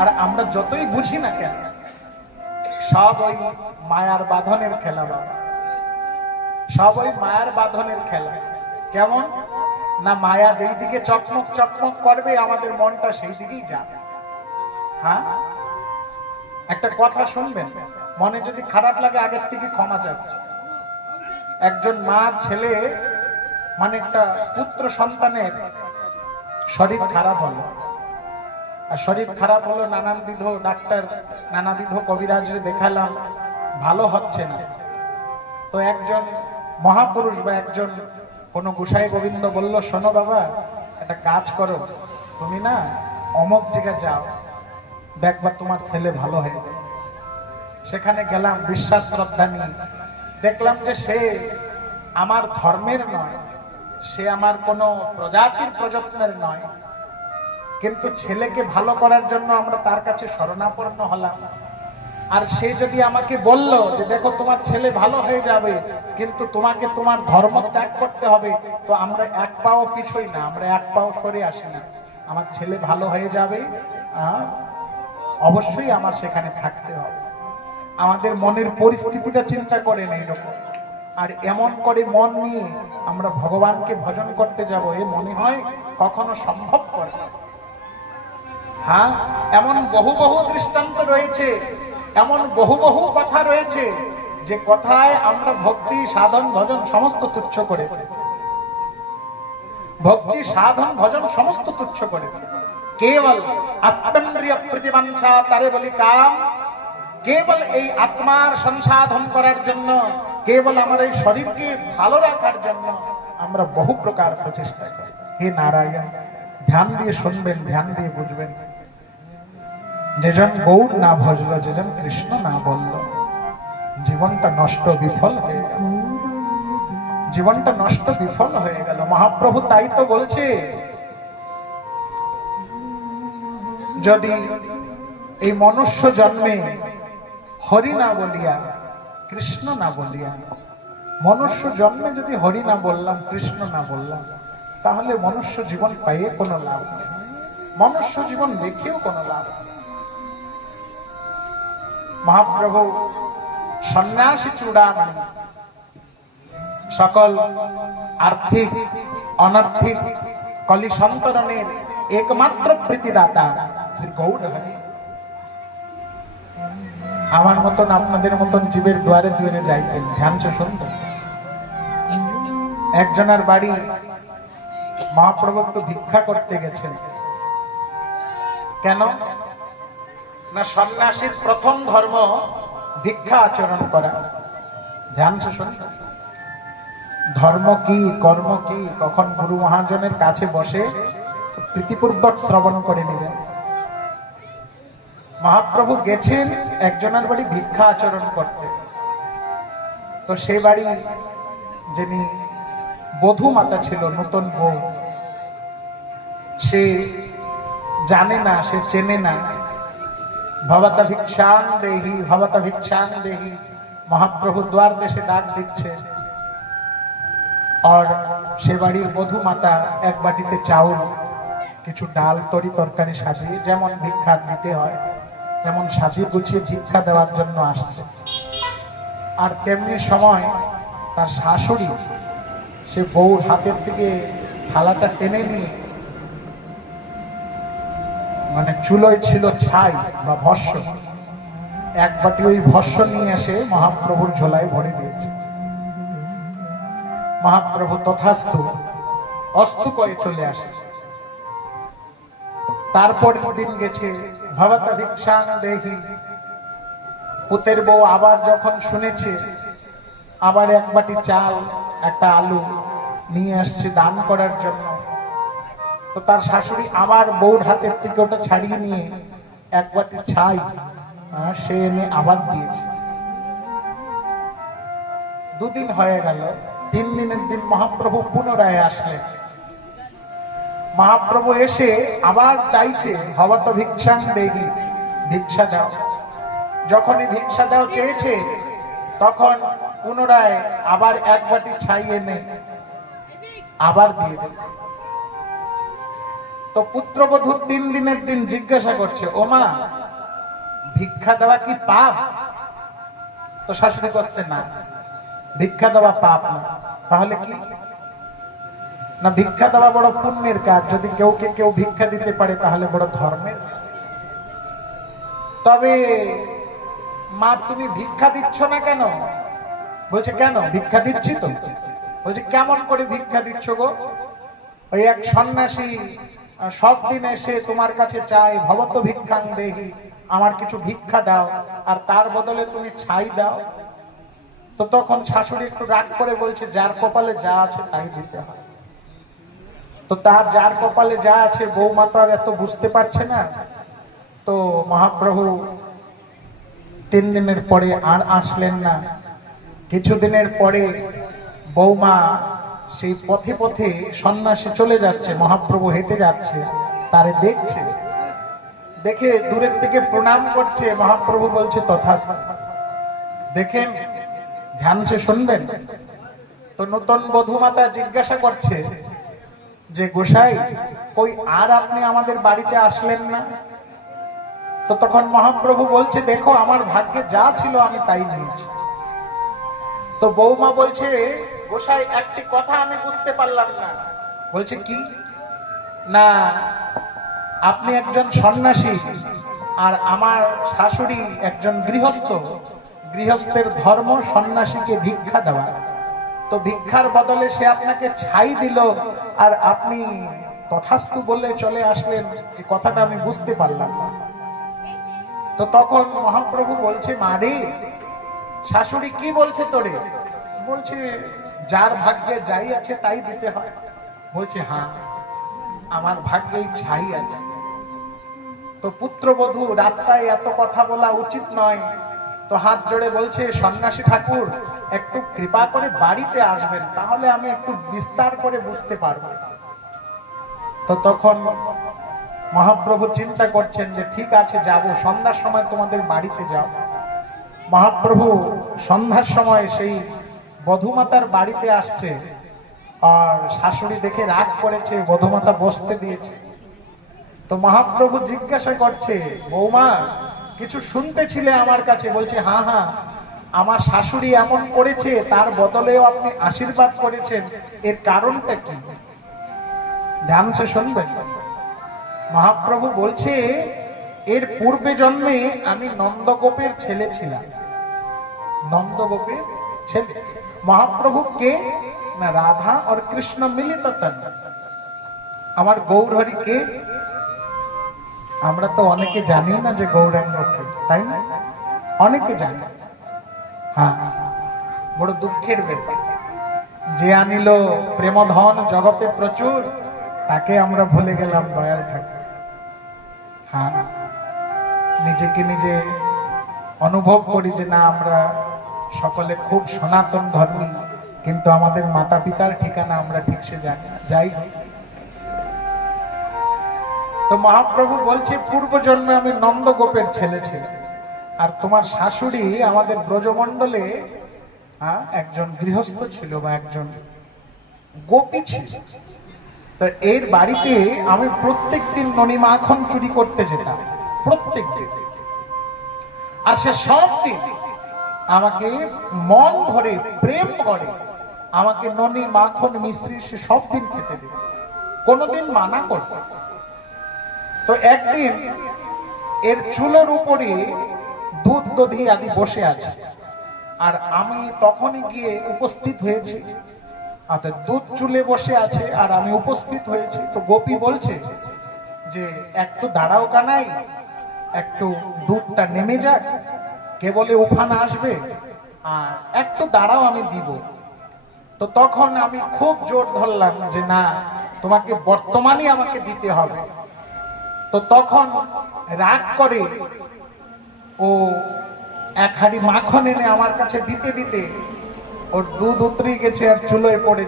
আর আমরা যতই বুঝি না কেন, সব ওই মায়ার বাঁধনের খেলা বাবা, সব ওই মায়ার বাঁধনের খেলা। কেমন না, মায়া যেই দিকে চকমক চকমক করবে আমাদের মনটা সেই দিকেই যাবে। হ্যাঁ, একটা কথা শুনবেন, মনে যদি খারাপ লাগে আগের থেকে ক্ষমা চাচ্ছি। একজন মার ছেলে, মানে একটা পুত্র সন্তানের শরীর খারাপ হলো, আর শরীর খারাপ হলো, নানাবিধ ডাক্তার নানাবিধ কবিরাজে দেখালাম, ভালো হচ্ছে না। তো একজন মহাপুরুষ বা একজন কোন গোসাই গোবিন্দ বলল, শোনো বাবা, একটা কাজ করো, তুমি না অমুক জায়গায় যাও, দেখবা তোমার ছেলে ভালো হয়ে যাবে। সেখানে গেলাম বিশ্বাস শ্রদ্ধা নিয়ে, দেখলাম যে সে আমার ধর্মের নয়, সে আমার কোনো প্রজাতির প্রযত্নের নয়, কিন্তু ছেলেকে ভালো করার জন্য আমরা তার কাছে শরণাপন্ন হলাম। আর সে যদি আমাকে বলল যে দেখো তোমার ছেলে ভালো হয়ে যাবে, কিন্তু তোমাকে তোমার ধর্ম ত্যাগ করতে হবে, তো আমরা এক পাও কিছুই না, আমরা এক পাও সরে আসি না। আমার ছেলে ভালো হয়ে যাবে, অবশ্যই আমার সেখানে থাকতে হবে। আমাদের মনের পরিস্থিতিটা চিন্তা করেন এইরকম, আর এমন করে মন নিয়ে আমরা ভগবানকে ভজন করতে যাব, এ মনে হয় কখনো সম্ভব করে। হ্যাঁ, এমন বহু বহু দৃষ্টান্ত রয়েছে, এমন বহু বহু কথা রয়েছে, যে কথায় আমরা ভক্তি সাধন ভজন সমস্ত তুচ্ছ করেছি। ভক্তি সাধন ভজন সমস্ত তুচ্ছ করেছে। কেবল আত্মেন্দ্রিয় প্রতিবাঞ্ছা তারে বলি কাম, কেবল এই আত্মার সংসাধন করার জন্য, কেবল আমার এই শরীরকে ভালো রাখার জন্য আমরা বহু প্রকার প্রচেষ্টা করি। হে নারায়ণ, ধ্যান দিয়ে শুনবেন, ধ্যান দিয়ে বুঝবেন। যেজন গৌর না ভজল, যেজন কৃষ্ণ না বলল, জীবনটা নষ্ট বিফল হয়ে গেল, জীবনটা নষ্ট বিফল হয়ে গেল। মহাপ্রভু তাই তো বলছে, যদি এই মনুষ্য জন্মে হরি না বলিয়া, কৃষ্ণ না বলিয়া, মনুষ্য জন্মে যদি হরি না বললাম, কৃষ্ণ না বললাম, তাহলে মনুষ্য জীবন পাইয়ে কোনো লাভ নেই, মনুষ্য জীবন দেখেও কোনো লাভ নেই। মহাপ্রভু সন্ন্যাসী চূড়ামণি, সকল আর্থিক অনর্থিক কলি সন্তরণের একমাত্র প্রীতিদাতা শ্রী গৌর হরি। আমার মতন আপনাদের মতন জীবের দুয়ারে দুয়ারে যাইতেন, ধ্যান সুন্দর। একজনের বাড়ি মহাপ্রভু একটু ভিক্ষা করতে গেছেন। কেন না, সন্ন্যাসীর প্রথম ধর্ম ভিক্ষা আচরণ করা। ধ্যান সুন্দর। ধর্ম কি, কর্ম কি, কখন গুরু মহাজনের কাছে বসে প্রীতিপূর্বক শ্রবণ করে নিলেন। মহাপ্রভু গেছেন একজনের বাড়ি ভিক্ষা আচরণ করতে। তো সে বাড়ি যিনি বধূ মাতা ছিল, নতুন বউ, সে জানে না, সে চেনে না। ভবতা ভিক্ষাং দেহি, ভবতা ভিক্ষাং দেহি, মহাপ্রভু দ্বার দেশে ডাক দিচ্ছে। আর সে বাড়ির বধূ মাতা এক বাটিতে চাউল, কিছু ডাল, তরি তরকারি সাজিয়ে, যেমন ভিক্ষা দিতে হয় তেমন সাজিয়ে গুছিয়ে ভিক্ষা দেওয়ার জন্য আসছে। আর তেমনি সময় তার শাশুড়ি সে বউর হাতের দিকে থালাটা টেনে নিয়ে, মানে চুলোয় ছিল ছাই বা ভস্য, এক বাটি ওই ভস্য নিয়ে এসে মহাপ্রভুর ঝোলায় ভরে দিয়েছে। মহাপ্রভু তথাস্তু অস্তু কয়ে চলে আসছে। তারপর দিন গেছে, ভবতা ভিক্ষাং দেহি, পুতের বউ আবার যখন শুনেছে, আবার এক বাটি চাল একটা আলু নিয়ে আসছে দান করার জন্য। তো তার শাশুড়ি আবার বউর হাতের থেকে ওটা ছাড়িয়ে নিয়ে এক বাটি ছাই সে এনে আবার দিয়েছে। দুদিন হয়ে গেল, 3 দিনের দিন মহাপ্রভু পুনরায় আসলেন। মহাপ্রভু এসে আবার চাইছে, ভবত ভিক্ষাং দেহি, ভিক্ষা দাও। যখনই ভিক্ষা দাও চেয়েছে, তখন পুনরায় আবার এক বাটি ছাই এনে আবার দিয়ে দেয়। তো পুত্রবধূ 3 দিনের দিন জিজ্ঞাসা করছে, ও মা, ভিক্ষা দেওয়া কি পাপ? তো শাশুড়ি করছে, না, ভিক্ষা দেওয়া পাপ না। তাহলে কি? না, ভিক্ষা দেওয়া বড় পুণ্যের কাজ। যদি কেউ ভিক্ষা দিতে পারে তাহলে বড় ধর্মের। তবে মা, তুমি ভিক্ষা দিচ্ছ না কেন? বলছে, কেন, ভিক্ষা দিচ্ছি তো। বলছে, কেমন করে ভিক্ষা দিচ্ছ গো? ওই এক সন্ন্যাসী সব দিন এসে তোমার কাছে চাই, ভবত ভিক্ষাং দেহি, আমার কিছু ভিক্ষা দাও, আর তার বদলে তুমি ছাই দাও। তো তখন শাশুড়ি একটু রাগ করে বলছে, যার কপালে যা আছে তাই দিতে হয়। তো তার যার কপালে যা আছে, বৌমা তো আর এত বুঝতে পারছে না। তো মহাপ্রভু 3 দিনের পরে আর আসলেন না। কিছুদিনের পরে বৌমা সেই পথে পথে সন্ন্যাসী চলে যাচ্ছে, মহাপ্রভু হেঁটে যাচ্ছে, তারে দেখছে। দেখে দূরের থেকে প্রণাম করছে। মহাপ্রভু বলছে, তথাস্তু। দেখেন, ধ্যান সে শুনবেন। তো নতুন বধূমাতা জিজ্ঞাসা করছে যে, গোসাই, কই আর আপনি আমাদের বাড়িতে আসলেন না? তো তখন মহাপ্রভু বলছে, দেখো, আমার ভাগ্যে যা ছিল আমি তাই নিয়েছি। তো বৌমা বলছে, গোসাই, একটি কথা আমি বুঝতে পারলাম না। বলছে, কি? না, আপনি একজন সন্ন্যাসী আর আমার শাশুড়ি একজন গৃহস্থ। গৃহস্থের ধর্ম সন্ন্যাসীকে ভিক্ষা দেওয়া। তো ভিক্ষার বদলে সে আপনাকে ছাই দিল, আর আপনি তথাস্তু বলে চলে আসলেন। এই কথাটা আমি বুঝতে পারলাম না। তো তখন মহাপ্রভু বলছে, মারে, শাশুড়ি কি বলছে তোরে? বলছে, যার ভাগ্যে যাই আছে তাই দিতে হয়। বলছে, হ্যাঁ, আমার ভাগ্যেই ছাই আছে। তো পুত্রবধূ, রাস্তায় এত কথা বলা উচিত নয়। তো হাত জোড়ে বলছে, সন্ন্যাসী ঠাকুর, একটু কৃপা করে বাড়িতে আসবেন, তাহলে আমি একটু বিস্তার করে বুঝতে পারবো। তো তখন মহাপ্রভু চিন্তা করছেন যে, ঠিক আছে, যাব, সন্ধ্যার সময় তোমাদের বাড়িতে যাও। মহাপ্রভু সন্ধ্যার সময় সেই বধূমাতার বাড়িতে আসছে, আর শাশুড়ি দেখে রাগ করেছে, বধূমাতা বসতে দিয়েছে। তো মহাপ্রভু জিজ্ঞাসা করছে, বৌমা, কিছু শুনতেছিলে আমার কাছে? বলছে, হ্যাঁ হ্যাঁ, আমার শাশুড়ি এমন করেছে, তার বদলেও আপনি আশীর্বাদ করেছেন, এর কারণটা কি? ধ্যান সে শুনবেন। মহাপ্রভু বলছে, এর পূর্বে জন্মে আমি নন্দগোপের ছেলে ছিলাম। নন্দগোপের ছেলে। মহাপ্রভু কে? না, রাধা और কৃষ্ণ মিলিত তন। আমার গৌরহরি কে? আমরা তো অনেকে জানি না যে গৌরাঙ্গ কে, তাই না? অনেকে জানে। হ্যাঁ, বড় দুঃখের ব্যাপার। যে আনিল প্রেমধন জগতে প্রচুর, তাকে আমরা ভুলে গেলাম দয়াল ঠাকুর। হ্যাঁ, নিজেকে নিজে অনুভব করি যে না, আমরা সকলে খুব সনাতন ধর্মী, কিন্তু আমাদের মাতা পিতার ঠিকানা আমরা ঠিক সে জানি না। যাই তো মহাপ্রভু বলছে, পূর্ব জন্মে আমি নন্দগোপের ছেলে ছিলাম, আর তোমার শাশুড়ি আমাদের ব্রজমণ্ডলে একজন গৃহস্থ ছিল বা একজন গোপী ছিল। তো এর বাড়িতে আমি প্রত্যেক দিন ননি মাখন চুরি করতে যেতাম, প্রত্যেক দিন। আর সে সব দিন আমাকে মন ভরে, প্রেম করে আমাকে ননি মাখন মিশ্রি সে সব দিন খেতে দিত, কোনোদিন মানা করত। তো একদিন এর চুলোর উপরে দুধ দধি আদি বসে আছে, আর আমি তখনই গিয়ে উপস্থিত হয়েছি। অর্থাৎ দুধ চুলে বসে আছে আর আমি উপস্থিত হয়েছি। তো গোপী বলছে যে, একটু দাঁড়াও কানাই, একটু দুধটা নেমে যাক, কে বলে উফান আসবে, আর একটু দাঁড়াও, আমি দিব। তো তখন আমি খুব জোর ধরলাম যে না, তোমাকে বর্তমানই আমাকে দিতে হবে। তো তখন রাগ করে ও এক হাঁড়ি মাখন এনে আমার কাছে দিতে দিতে ওর দুধ উতরে গেছে আর চুলোয় পড়ে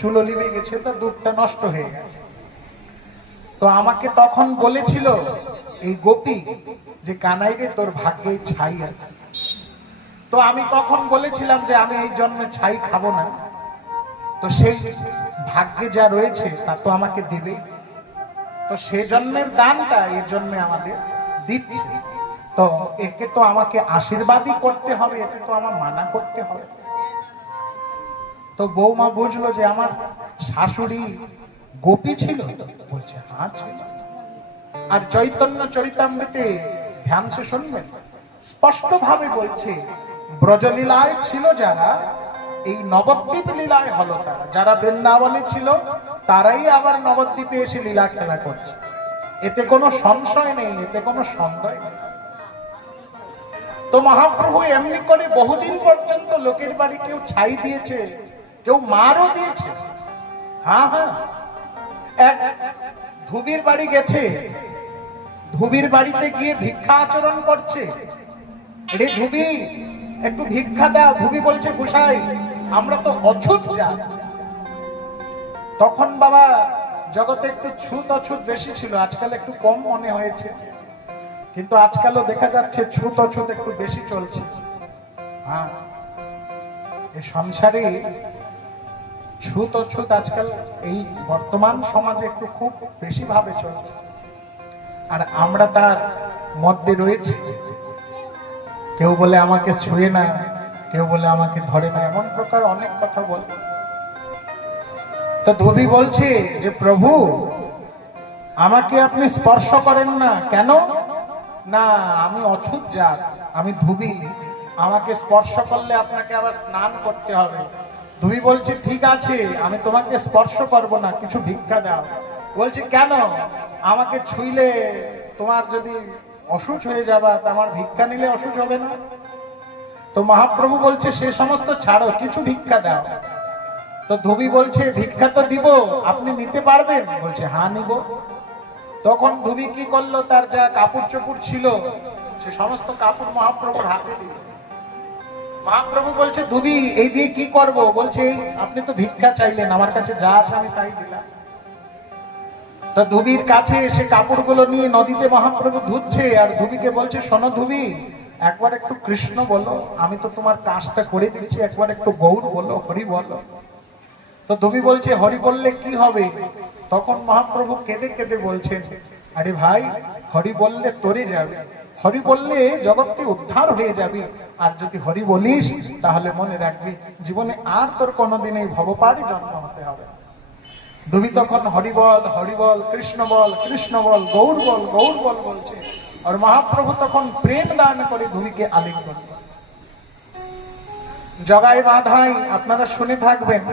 চুলো লিবে গেছে, তো দুধটা নষ্ট হয়ে গেছে। তো আমাকে তখন বলেছিল এই গোপী যে কানাই রে তোর ভাগ্যে ছাই আছে। তো আমি তখন বলেছিলাম যে আমি এই জন্মে ছাই খাবো না, তো সেই ভাগ্যে যা রয়েছে তা তো আমাকে দেবে, তো সে জন্মের দানটা এই জন্মে আমাদের দিচ্ছে, তো একে তো আমাকে আশীর্বাদই করতে হবে, এতে তো আমার মানা করতে হবে। তো বৌমা বুঝলো যে আমার শাশুড়ি গোপী ছিল, বলছে হ্যাঁ ছিল। আর চৈতন্য চরিতামৃতে ধ্যান সে শুনবেন, স্পষ্ট ভাবে বলছে ব্রজলীলায় ছিল যারা, এই নবদ্বীপ লীলায় হলো তারা, যারা বৃন্দাবনে ছিল তারাই আবার নবদ্বীপে এসে লীলা খেলা করছে, এতে কোনো সংশয় নেই, এতে কোনো সন্দেহ নেই। তো মহাপ্রভু এমনি করে বহুদিন পর্যন্ত লোকের বাড়ি কেউ ছাই দিয়েছে, কেউ মারও দিয়েছে। হ্যাঁ হ্যাঁ, এক ধুবির বাড়ি গেছে, ধুবির বাড়িতে গিয়ে ভিক্ষা আচরণ করছে, রে ধুবি একটু ভিক্ষা দাও। ধুবি বলছে গোসাই আমরা তো অছুত যা। তখন বাবা জগতে একটু ছুত অছুত বেশি ছিল, আজকাল একটু কম মনে হয়েছে, কিন্তু আজকালও দেখা যাচ্ছে ছুত অছুত একটু বেশি চলছে। হ্যাঁ, এই সংসারে ছুত অছুত আজকাল এই বর্তমান সমাজে একটু খুব বেশি ভাবে চলছে, আর আমরা তার মধ্যে রয়েছি। কেউ বলে আমাকে ছুঁয়ে না, কেউ বলে আমাকে ধরে না, এমন প্রকার অনেক কথা বলে। তো ধুবি বলছে যে প্রভু আমাকে আপনি স্পর্শ করেন না কেন? না আমি অছুত জাত, আমি ধুবি, আমাকে স্পর্শ করলে আপনাকে আবার স্নান করতে হবে। ধুবি বলছে ঠিক আছে আমি তোমাকে স্পর্শ করব না, কিছু ভিক্ষা দাও। বলছে কেন? আমাকে ছুঁইলে তোমার যদি অসুচ হয়ে যাবা, তা আমার ভিক্ষা নিলে অসুচ হবে না? তো মহাপ্রভু বলছে সে সমস্ত ছাড়ো, কিছু ভিক্ষা দাও। তো ধুবি বলছে ভিক্ষা তো দিব, আপনি নিতে পারবেন? বলছে হ্যাঁ নিব। তখন ধুবি কি করলো, তার যা কাপড় চোপড় ছিল সে সমস্ত কাপড় মহাপ্রভুর হাতে দিল। মহাপ্রভু বলছে ধুবি এই দিয়ে কি করব? বলছে আপনি তো ভিক্ষা চাইলেন, আমার কাছে যা আছে আমি তাই দিলাম। তো ধুবির কাছে এসে কাপড়গুলো নিয়ে নদীতে মহাপ্রভু ধুচ্ছে, আর ধুবিকে বলছে শোনো ধুবি একবার একটু কৃষ্ণ বলো, আমি তো তোমার কাজটা করে দিচ্ছি, একবার একটু গৌর বলো, হরি বলো। তো ধুবি বলছে হরি বললে কি হবে? তখন মহাপ্রভু কেঁদে কেঁদে বলছেন আরে ভাই হরি বললে তরে যাবে, হরি বললে জগৎকে উদ্ধার হয়ে যাবে, আর যদি হরি বলিস তাহলে মনে রাখবি জীবনে আর তোর কোনোদিন এই ভবপাড়ে জন্ম হতে হবে। ধুবি তখন হরি বল কৃষ্ণ বল কৃষ্ণ বল, গৌর বল গৌর বল বলছে, আর মহাপ্রভু তখন প্রেম দান করে ধুবিকে আলিঙ্গন করলেন। জগাই মাধাই আপনারা শুনে থাকবেন,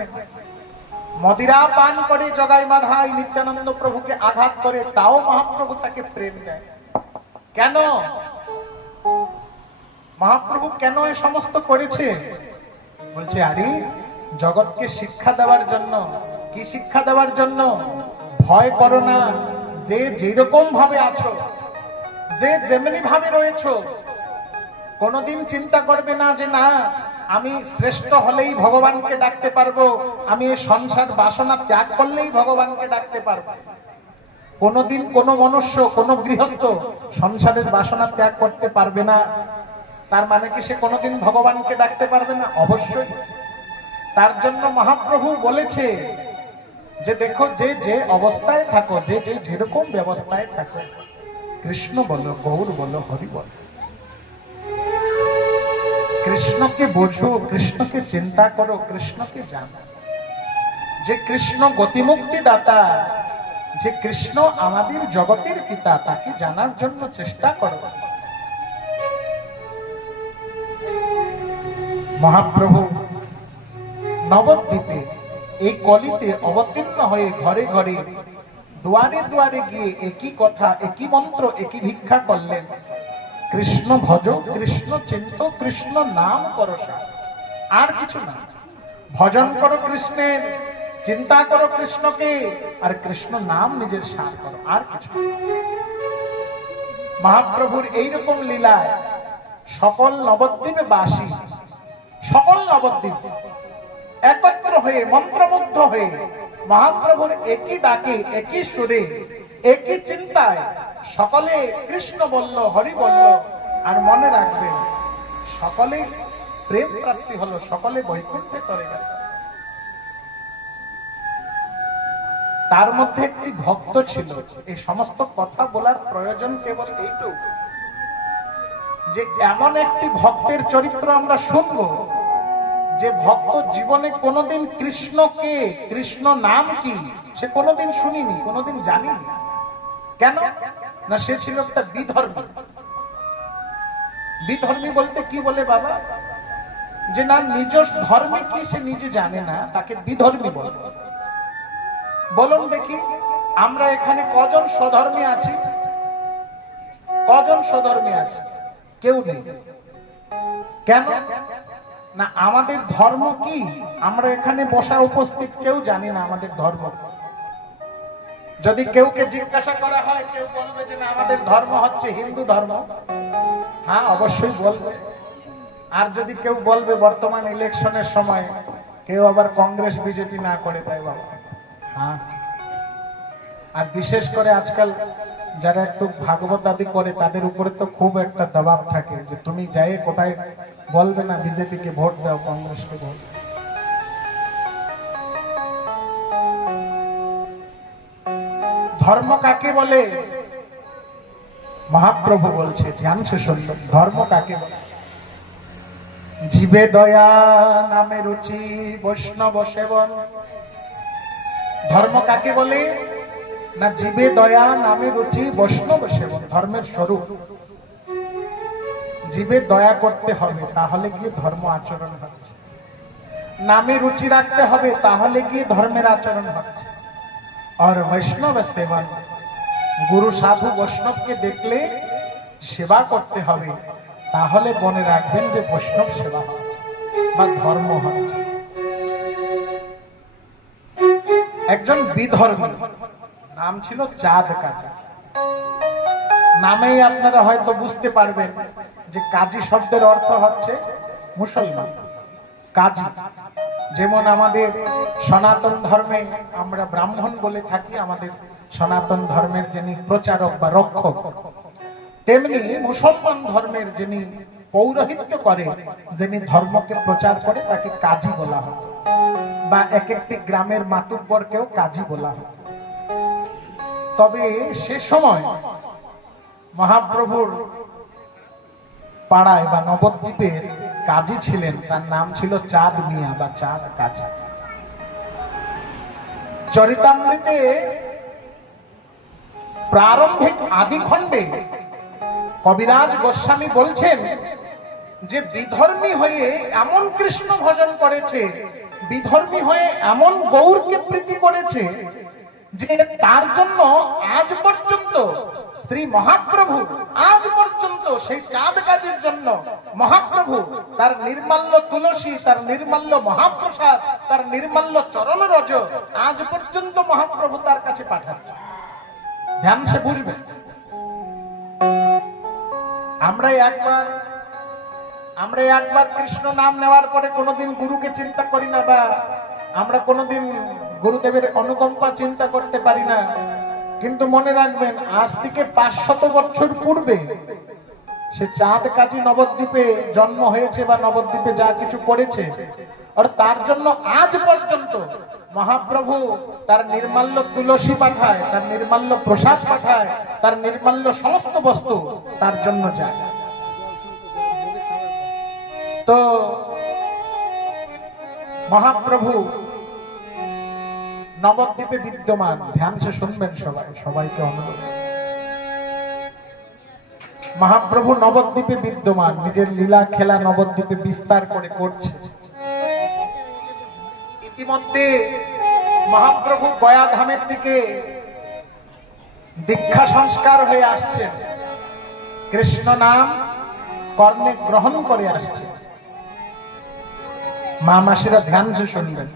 মদিরা পান করে জগাই মাধাই নিত্যানন্দ প্রভুকে আঘাত করে, তাও মহাপ্রভু তাকে প্রেম দেয়। কেন মহাপ্রভু কেন এ সমস্ত করেছে? বলছে আরে জগৎকে শিক্ষা দেওয়ার জন্য। কি শিক্ষা দেওয়ার জন্য? ভয় করো না, যে যেরকম ভাবে আছো, যে যেমনি ভাবে রয়েছো, কোনোদিন চিন্তা করবে না যে না আমি শ্রেষ্ঠ হলেই ভগবানকে ডাকতে পারবো, আমি এই সংসার বাসনা ত্যাগ করলেই ভগবানকে ডাকতে পারবো। কোনোদিন কোনো মনুষ্য, কোনো গৃহস্থ সংসারের বাসনা ত্যাগ করতে পারবে না, তার মানে কি সে কোনোদিন ভগবানকে ডাকতে পারবে না? অবশ্যই। তার জন্য মহাপ্রভু বলেছে যে দেখো যে যে অবস্থায় থাকো, যে যে যেরকম ব্যবস্থায় থাকো, কৃষ্ণ বলো গৌর বলো হরি বলো, কৃষ্ণকে বোঝো, কৃষ্ণকে চিন্তা করো, কৃষ্ণকে জানো। যে কৃষ্ণ গতিমুক্তি দাতা, যে কৃষ্ণ আমাদের জগতের পিতা, তাকে জানার জন্য চেষ্টা করো। মহাপ্রভু নবদ্বীপে এই কলিতে অবতীর্ণ হয়ে ঘরে ঘরে দুয়ারে দুয়ারে গিয়ে একই কথা, একই মন্ত্র, একই ভিক্ষা করলেন, কৃষ্ণ ভজ, কৃষ্ণ চিন্ত, কৃষ্ণ নাম করো, আর কিছু না। ভজন করো কৃষ্ণের, চিন্তা করো কৃষ্ণকে, আর কৃষ্ণ নাম নিজের সার করো, আর কিছু। মহাপ্রভুর এইরকম লীলায় সকল নবদ্বীপে বাসী, সকল নবদ্বীপ একত্র হয়ে মন্ত্রমুগ্ধ হয়ে মহাপ্রভুর একই ডাকে একই সুরে একই চিন্তায় সকলে কৃষ্ণ বলল, হরি বলল, আর মনে রাখবেন সকলে প্রেম প্রাপ্তি হলো, সকলে বৈকুণ্ঠে চলে গেল। তার মধ্যে একটি ভক্ত ছিল। এই সমস্ত কথা বলার প্রয়োজন কেবল এইটুকু যে এমন একটি ভক্তের চরিত্র আমরা শুনব যে ভক্ত জীবনে কোনোদিন কৃষ্ণকে, কৃষ্ণ নাম কি সে কোনোদিন শুনিনি, কোনোদিন জানিনি। কেন না, সে ছিল একটা বিধর্মী। বিধর্মী বলতে কি বলে বাবা, যে না নিজ ধর্মে কি সে নিজে জানে না, তাকে বিধর্মী বলে। বলুন দেখি, আমরা এখানে কজন স্বধর্মী আছি? কজন স্বধর্মী আছি? কেউ নেই। কেন না, আমাদের ধর্ম কি আমরা এখানে বসা উপস্থিত কেউ জানি না আমাদের ধর্ম। যদি কেউকে জিজ্ঞাসা করা হয়, কেউ বলবে যে না আমাদের ধর্ম হচ্ছে হিন্দু ধর্ম। হ্যাঁ, অবশ্যই বলবে। আর যদি কেউ বলবে বর্তমান ইলেকশনের সময় কেউ আবার কংগ্রেস বিজেপি না করে, তাই বাবা। হ্যাঁ, আর বিশেষ করে আজকাল যারা একটু ভাগবত আদি করে তাদের উপরে তো খুব একটা দবাব থাকে যে তুমি যাই কোথায় বলবে না বিজেপিকে ভোট দাও, কংগ্রেসকে ভোট। ধর্ম কাকে বলে? মহাপ্রভু বলছে, ধ্যান সে সুন্দর। ধর্ম কাকে বলে? জীবে দয়া নামে রুচি বৈষ্ণব সেবন। ধর্ম কাকে বলে না, জীবে দয়া নামে রুচি বৈষ্ণব সেবন। ধর্মের স্বরূপ জীবে দয়া করতে হবে, তাহলে গিয়ে ধর্ম আচরণ হচ্ছে। নামে রুচি রাখতে হবে, তাহলে গিয়ে ধর্মের আচরণ হচ্ছে। আর বৈষ্ণব সেবন, গুরু সাধু বৈষ্ণবকে দেখলে সেবা করতে হবে, তাহলে মনে রাখবেন যে বৈষ্ণব সেবা হচ্ছে বা ধর্ম হচ্ছে। একজন বিধর্মী, নাম ছিল চাঁদ কাজী। নামেই আপনারা হয়তো বুঝতে পারবেন যে কাজী শব্দের অর্থ হচ্ছে মুসলমান। কাজী, যেমন আমাদের সনাতন ধর্মে আমরা ব্রাহ্মণ বলে থাকি, আমাদের সনাতন ধর্মের যিনি প্রচারক বা রক্ষক, তেমনি মুসলমান ধর্মের যিনি পৌরোহিত্য করে, যিনি ধর্মকে প্রচার করে, তাকে কাজী বলা হয়। বা এক একটি গ্রামের মাতুব্বরকেও কাজী বলা হয়। তবে সে সময় মহাপ্রভুর পাড়ায় বা নবদ্বীপের কাজী ছিলেন, তার নাম ছিল চাঁদ মিয়া বা চাঁদ কাজী। চরিতামৃতে প্রারম্ভিক আদি খণ্ডে কবিরাজ গোস্বামী বলছেন যে বিধর্মী হয়ে এমন কৃষ্ণ ভজন করেছে, বিধর্মী হয়ে এমন গৌরকে প্রীতি করেছে যে তার জন্য আজ পর্যন্ত শ্রী মহাপ্রভু, আজ পর্যন্ত সেই চাঁদ কাজীর জন্য মহাপ্রভু তার নির্মাল্য তুলসী, তার নির্মাল্য মহাপ্রসাদ, তার নির্মাল্য চরণ রজ আজ পর্যন্ত মহাপ্রভু তার কাছে পাঠাচ্ছে। ধ্যান সে বুঝবে। আমরা একবার কৃষ্ণ নাম নেওয়ার পরে কোনোদিন গুরুকে চিন্তা করি না, বা আমরা কোনোদিন গুরুদেবের অনুকম্পা চিন্তা করতে পারি না। কিন্তু মনে রাখবেন, আজ থেকে 500 বছর পূর্বে সে চাঁদ কাজী নবদ্বীপে জন্ম হয়েছে বা নবদ্বীপে যা কিছু করেছে, আর তার জন্য আজ পর্যন্ত মহাপ্রভু তার নির্মাল্য তুলসী পাঠায়, তার নির্মাল্য প্রসাদ পাঠায়, তার নির্মাল্য সমস্ত বস্তু তার জন্য যায়। তো মহাপ্রভু নবদ্বীপে বিদ্যমান। ধ্যান সে শুনবেন সবাইকে অনুরোধ। মহাপ্রভু নবদ্বীপে বিদ্যমান, নিজের লীলা খেলা নবদ্বীপে বিস্তার করে করছে। ইতিমধ্যে মহাপ্রভু গয়া ধামের দিকে দীক্ষা সংস্কার হয়ে আসছেন, কৃষ্ণ নাম কর্মে গ্রহণ করে আসছে। মা মাসিরা ধ্যান সে শুনবেন।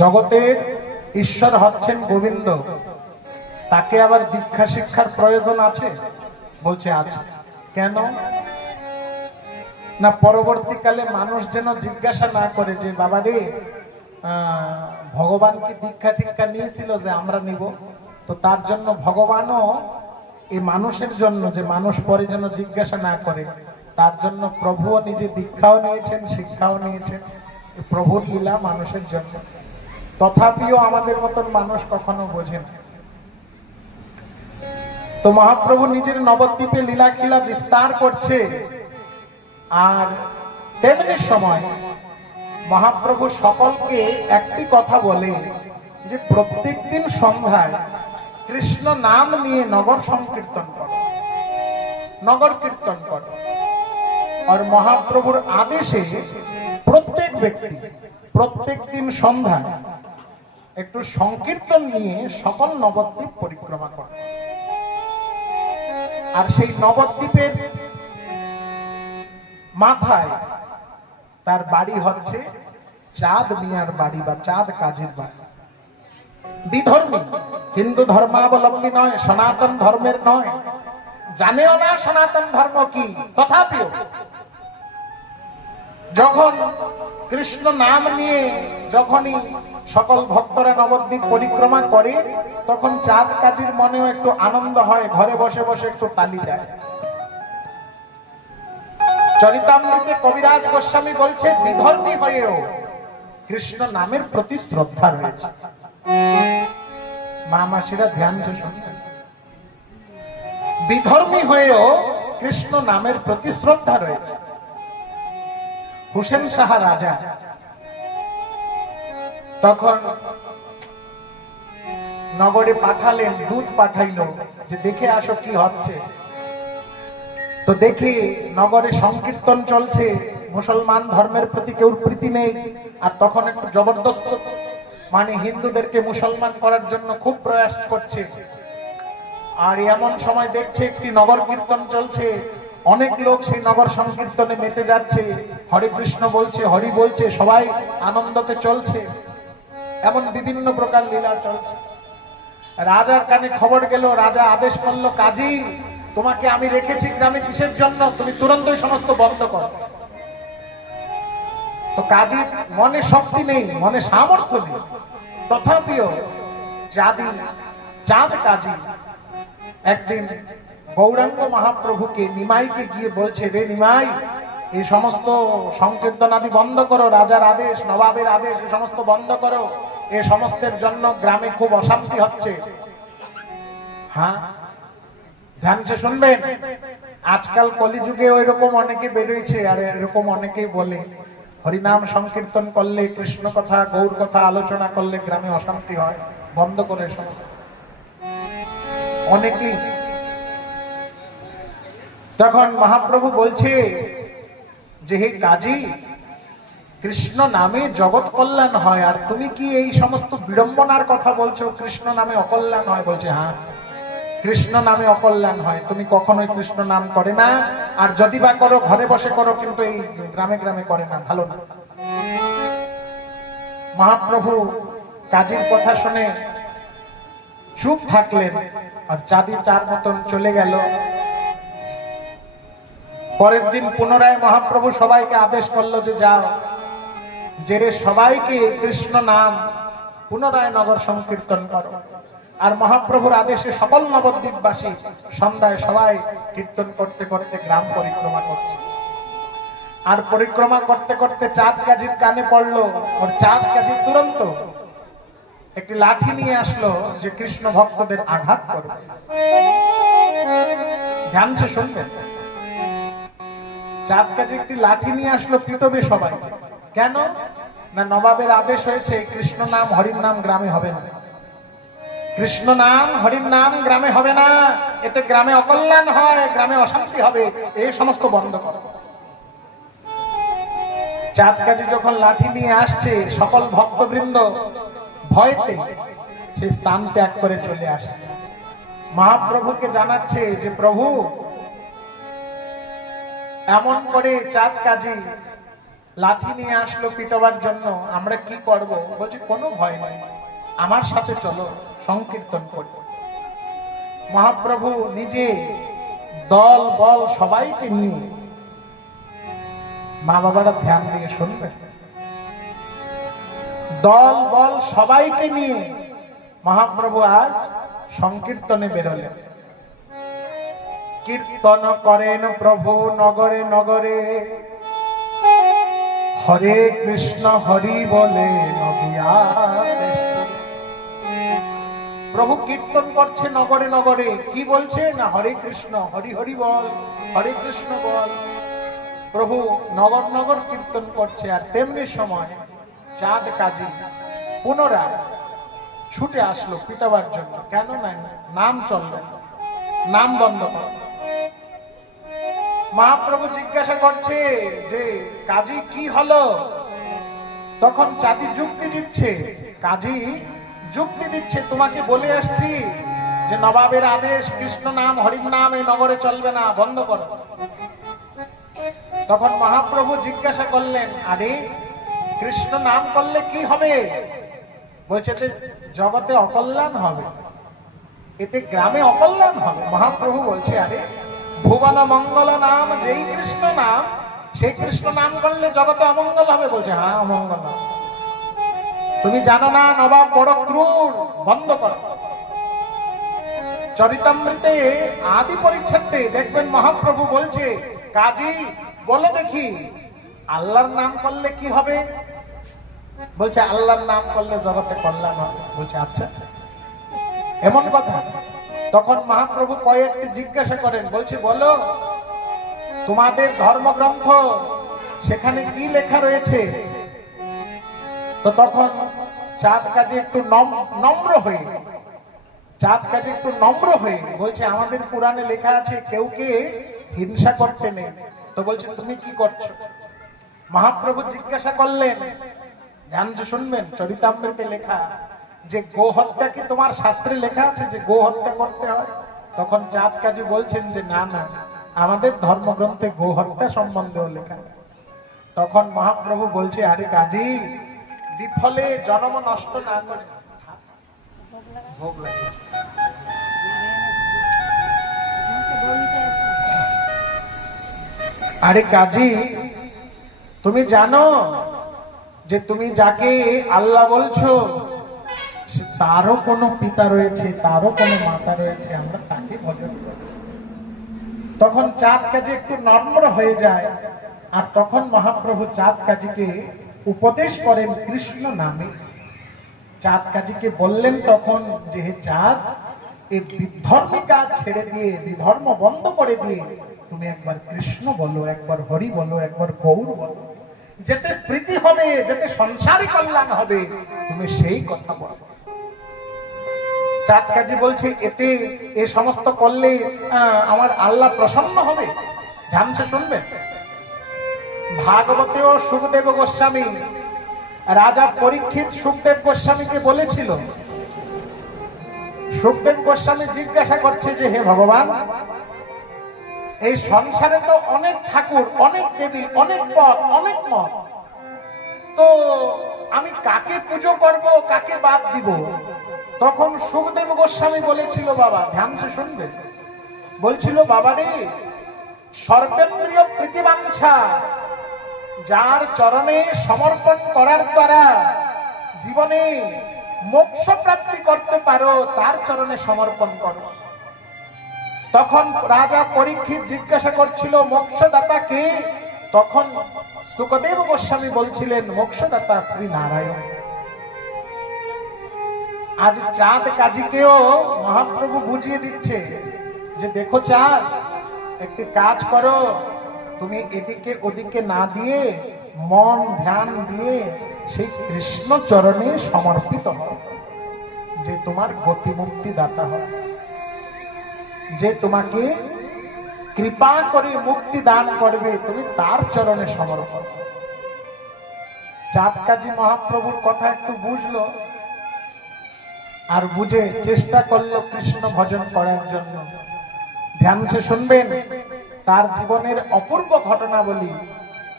জগতের ঈশ্বর হচ্ছেন গোবিন্দ, তাকে আবার দীক্ষা শিক্ষার প্রয়োজন আছে? বলছে আছে। কেন না, পরবর্তীকালে মানুষ যেন জিজ্ঞাসা না করে যে বাবা রে, ভগবান কি দীক্ষা টিক্ষা নিয়েছিল যে আমরা নিব? তো তার জন্য ভগবানও এই মানুষের জন্য, যে মানুষ পরে যেন জিজ্ঞাসা না করে, তার জন্য প্রভুও নিজে দীক্ষাও নিয়েছেন, শিক্ষাও নিয়েছেন। প্রভুর লীলা মানুষের জন্য, তথাপিও আমাদের মতন মানুষ কখনো বোঝেন। তো মহাপ্রভু নিজের নবদ্বীপে লীলা খেলা বিস্তার করছে। আর তেমনি সময় মহাপ্রভু সকলকে একটি কথা বলে যে প্রত্যেক দিন সন্ধ্যায় কৃষ্ণ নাম নিয়ে নগর সংকীর্তন করো, নগর কীর্তন করো। আর মহাপ্রভুর আদেশে প্রত্যেক ব্যক্তি প্রত্যেক দিন সন্ধ্যায় একটু সংকীর্তন নিয়ে সকল নবদ্বীপ পরিক্রমা করে। আর সেই নবদ্বীপের মাথায় তার বাড়ি হচ্ছে চাঁদ মিয়ার বাড়ি বা চাঁদ কাজীর বাড়ি। বিধর্মী, হিন্দু ধর্মাবলম্বী নয়, সনাতন ধর্মের নয়, জানেও না সনাতন ধর্ম কি, তথাপিও যখন কৃষ্ণ নাম নিয়ে যখনই সকল ভক্তরা নবদ্বীপ পরিক্রমা করে, তখন চাঁদ কাজীর মনেও একটু আনন্দ হয়, ঘরে বসে বসে একটু তালি দেয়। চরিতামৃতে কবিরাজ গোস্বামী বলছে, বিধর্মী হয়েও কৃষ্ণ নামের প্রতি শ্রদ্ধা রয়েছে। মা মাসিরা ধ্যান যে শুনবেন, বিধর্মী হয়েও কৃষ্ণ নামের প্রতি শ্রদ্ধা রয়েছে। হুসেন শাহ রাজা তখন নগরে পাঠালেন, দূত পাঠাইল যে দেখে আসো কি হচ্ছে। তো দেখি নগরে সংকীর্তন চলছে, মুসলমান ধর্মের প্রতি কেউ প্রীতি নেই। আর তখন একটু জবরদস্ত মানে হিন্দুদেরকে মুসলমান করার জন্য খুব প্রয়াস করছে। আর এমন সময় দেখছে একটি নগর কীর্তন চলছে, অনেক লোক সেই নগর সংকীর্তনে মেতে যাচ্ছে, হরে কৃষ্ণ বলছে, হরি বলছে, সবাই আনন্দতে চলছে। এমন বিভিন্ন প্রকার লীলা চলছে। রাজার কানে খবর গেল, রাজা আদেশ করলো, কাজী তোমাকে আমি রেখেছি গ্রামে কিসের জন্য, তুমি তুরন্তই সমস্ত বন্ধ করো। তো কাজীর মনে শক্তি নেই, মনে সামর্থ্য নেই, তথাপিও চাঁদ কাজী একদিন গৌরাঙ্গ মহাপ্রভুকে, নিমাইকে গিয়ে বলছে, রে নিমাই, এই সমস্ত সংকীর্তন আদি বন্ধ করো, রাজার আদেশ, নবাবের আদেশ, এই সমস্ত বন্ধ করো, এ সমস্তের জন্য গ্রামে খুব অশান্তি হচ্ছে। হ্যাঁ, ধ্যান সে শুনবেন। আজকাল কলিযুগে ওই রকম অনেকে বেরোইছে, আর এরকম অনেকেই বলে হরিনাম সংকীর্তন করলে, কৃষ্ণ কথা, গৌর কথা আলোচনা করলে গ্রামে অশান্তি হয়, বন্ধ করে সমস্ত অনেকেই। তখন মহাপ্রভু বলছে যে হে কাজী, কৃষ্ণ নামে জগৎ কল্যাণ হয়, আর তুমি কি এই সমস্ত বিড়ম্বনার কথা বলছো, কৃষ্ণ নামে অকল্যাণ হয়? বলছে হ্যাঁ, কৃষ্ণ নামে অকল্যাণ হয়, তুমি কখনোই কৃষ্ণ নাম করে না, আর যদি বা করো ঘরে বসে করো, কিন্তু এই গ্রামে গ্রামে করে না, ভালো না। মহাপ্রভু কাজীর কথা শুনে চুপ থাকলেন, আর চাঁদি চার মতন চলে গেল। পরের দিন পুনরায় মহাপ্রভু সবাইকে আদেশ করলো যে যাও, জেরে সবাইকে কৃষ্ণ নাম পুনরায় নগর সংকীর্তন করো। আর মহাপ্রভুর আদেশে সকল নবদ্বীপবাসী সন্ধ্যায় সবাই কীর্তন করতে করতে গ্রাম পরিক্রমা করছে। আর পরিক্রমা করতে করতে চাঁদ কাজীর কানে পড়লো, ওর চাঁদ কাজী তুরন্ত একটি লাঠি নিয়ে আসলো যে কৃষ্ণ ভক্তদের আঘাত করবে। ধ্যান সে শুনবেন, চাঁদ কাজী একটি লাঠি নিয়ে আসলো, পিটবে সবাই। কেন না, নবাবের আদেশ হয়েছে কৃষ্ণ নাম হরির নাম গ্রামে হবে না, কৃষ্ণ নাম হরির নাম গ্রামে হবে না, এতে গ্রামে অকল্যাণ হয়, গ্রামে অশান্তি হবে, এই সমস্ত বন্ধ করো। চাঁদ কাজী যখন লাঠি নিয়ে আসছে, সকল ভক্তবৃন্দ ভয়তে সেই স্থান ত্যাগ করে চলে আসছে। মহাপ্রভুকে জানাচ্ছে যে প্রভু, এমন করে চাঁদ কাজী লাঠি নিয়ে আসলো পিটবার জন্য, আমরা কি করব? বলছে কোনো ভয় নাই, আমার সাথে চলো, সংকীর্তন করব। মহাপ্রভু নিজে দল বল সবাইকে নিয়ে, মা বাবারা ধ্যান দিয়ে শুনবেন, দল বল সবাইকে নিয়ে মহাপ্রভু আর সংকীর্তনে বেরোলেন। কীর্তন করেন প্রভু নগরে নগরে, হরে কৃষ্ণ হরি বলে নদিয়া দেশ। প্রভু কীর্তন করছে নগরে নগরে, কি বলছে না হরে কৃষ্ণ, হরি হরি বল, হরে কৃষ্ণ বল। প্রভু নগর নগর কীর্তন করছে। আর তেমনি সময় চাঁদ কাজী পুনরায় ছুটে আসলো পিটাবার জন্য। কেন না নাম চলল, নাম বন্ধ কর। মহাপ্রভু জিজ্ঞাসা করছে যে কাজী কি হলো? তখন চাঁদি যুক্তি দিচ্ছে, কাজী যুক্তি দিচ্ছে, তোমাকে বলে আসছি যে নবাবের আদেশ, কৃষ্ণ নাম হরির নাম এই নগরে চলবে না, বন্ধ করো। তখন মহাপ্রভু জিজ্ঞাসা করলেন, আরে কৃষ্ণ নাম করলে কি হবে? বলছে জগতে অকল্যাণ হবে, এতে গ্রামে অকল্যাণ হবে। মহাপ্রভু বলছে, আরে ভুবন মঙ্গল নাম যেই কৃষ্ণ নাম, সেই কৃষ্ণ নাম করলে জগতে অমঙ্গল হবে? বলছে হ্যাঁ অমঙ্গল হবে। তুমি জানো না নবাব বড় ক্রূর, বন্ধ করো। চরিতামৃতে আদি পরিচ্ছেদে দেখবেন মহাপ্রভু বলছে, কাজী বলো দেখি আল্লাহর নাম করলে কি হবে? বলছে আল্লাহর নাম করলে জগতে কল্যাণ হবে। বলছে আচ্ছা এমন কথা। তখন মহাপ্রভু কয়েকটি জিজ্ঞাসা করেন, বলছে বলো তোমাদের ধর্মগ্রন্থ সেখানে কি লেখা রয়েছে? তো তখন চাঁদ কাজী একটু নম্র হয়ে, চাঁদ কাজী একটু নম্র হয়ে বলছে আমাদের পুরাণে লেখা আছে কেউকে হিংসা করতে নেই। তো বলছে তুমি কি করছো? মহাপ্রভু জিজ্ঞাসা করলেন, ধ্যান যে শুনবেন, চরিতামৃতে লেখা যে গো হত্যা কি তোমার শাস্ত্রে লেখা আছে যে গো হত্যা করতে হয়? তখন চাঁদ কাজী বলছেন যে না না, আমাদের ধর্মগ্রন্থে গো হত্যা সম্বন্ধেও লেখা। তখন মহাপ্রভু বলছে, আরে কাজী বিফলে জন্ম নষ্ট না করে ভোগ লাগিয়েছে। আরে কাজী তুমি জানো যে তুমি যাকে আল্লাহ বলছো তারও কোনো পিতা রয়েছে, তারও কোনো মাতা রয়েছে, আমরা তাকে ভজন করি। তখন চাঁদ কাজী একটু নম্র হয়ে যায়। আর তখন মহাপ্রভু চাঁদ কাজীকে উপদেশ করেন কৃষ্ণ নামে। চাঁদ কাজীকে বললেন তখন যে হে চাঁদ, এই বিধর্মী কাজ ছেড়ে দিয়ে, বিধর্ম বন্ধ করে দিয়ে তুমি একবার কৃষ্ণ বলো, একবার হরি বলো, একবার গৌর বলো, যেতে প্রীতি হবে, যেতে সংসারী কল্যাণ হবে, তুমি সেই কথা বলো। চাঁদ কাজী বলছে এতে এ সমস্ত করলে আমার আল্লাহ প্রসন্ন হবে। ধ্যান সে শুনবেন। ভাগবতেও সুখদেব গোস্বামী, রাজা পরীক্ষিত সুখদেব গোস্বামীকে বলেছিল। সুখদেব গোস্বামী জিজ্ঞাসা করছে যে হে ভগবান, এই সংসারে তো অনেক ঠাকুর, অনেক দেবী, অনেক পথ, অনেক মত, তো আমি কাকে পুজো করব, কাকে বাদ দিব? তখন সুখদেব গোস্বামী বলেছিল, বাবা ধ্যান সে শুনবে, বলছিল বাবা রে, সর্বেন্দ্রিয় প্রীতিবাঞ্ছা যার চরণে সমর্পণ করার দ্বারা জীবনে মোক্ষ প্রাপ্তি করতে পারো, তার চরণে সমর্পণ করো। তখন রাজা পরীক্ষিত জিজ্ঞাসা করছিল মোক্ষদাতা কে? তখন সুখদেব গোস্বামী বলছিলেন মোক্ষদাতা শ্রী নারায়ণ। আজ চাঁদ কাজীকেও মহাপ্রভু বুঝিয়ে দিচ্ছে যে দেখো চাঁদ, একটি কাজ করো, তুমি এদিকে ওদিকে না দিয়ে মন ধ্যান দিয়ে সেই কৃষ্ণ চরণে সমর্পিত হও, যে তোমার গতি মুক্তি দাতা হয়, যে তোমাকে কৃপা করে মুক্তি দান করবে, তুমি তার চরণে সমর্পণ। চাঁদ কাজী মহাপ্রভুর কথা একটু বুঝলো, আর বুঝে চেষ্টা করলো কৃষ্ণ ভজন করার জন্য। ধ্যান সে শুনবেন, তার জীবনের অপূর্ব ঘটনা বলি।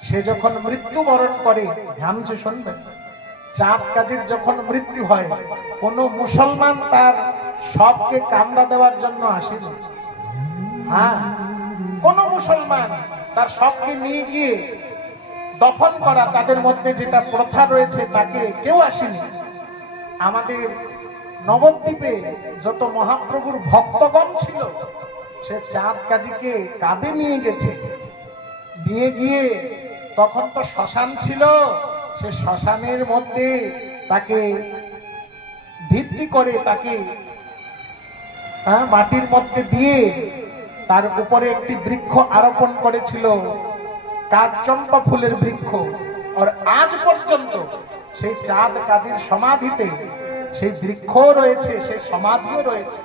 সে যখন মৃত্যুবরণ করে, ধ্যান সে শুনবেন, চাঁদ কাজীর যখন মৃত্যু হয়, কোন মুসলমান তার সবকে কান্দা দেওয়ার জন্য আসেনি। হ্যাঁ, কোন মুসলমান তার সবকে নিয়ে গিয়ে দফন করা, তাদের মধ্যে যেটা প্রথা রয়েছে, তাকে কেউ আসেনি। আমাদের নবদ্বীপে যত মহাপ্রভুর ভক্তগণ ছিল, সে চাঁদ কাজীকে কাঁধে নিয়ে গেছে। নিয়ে গিয়ে তখন তো শ্মশান ছিল, সে শ্মশানের মধ্যে তাকে ভিত্তি করে, তাকে মাটির মধ্যে দিয়ে তার উপরে একটি বৃক্ষ আরোপণ করেছিল, কাঠচম্পা ফুলের বৃক্ষ। আর আজ পর্যন্ত সেই চাঁদ কাজীর সমাধিতে সেই বৃক্ষ রয়েছে, সেই সমাধিও রয়েছে।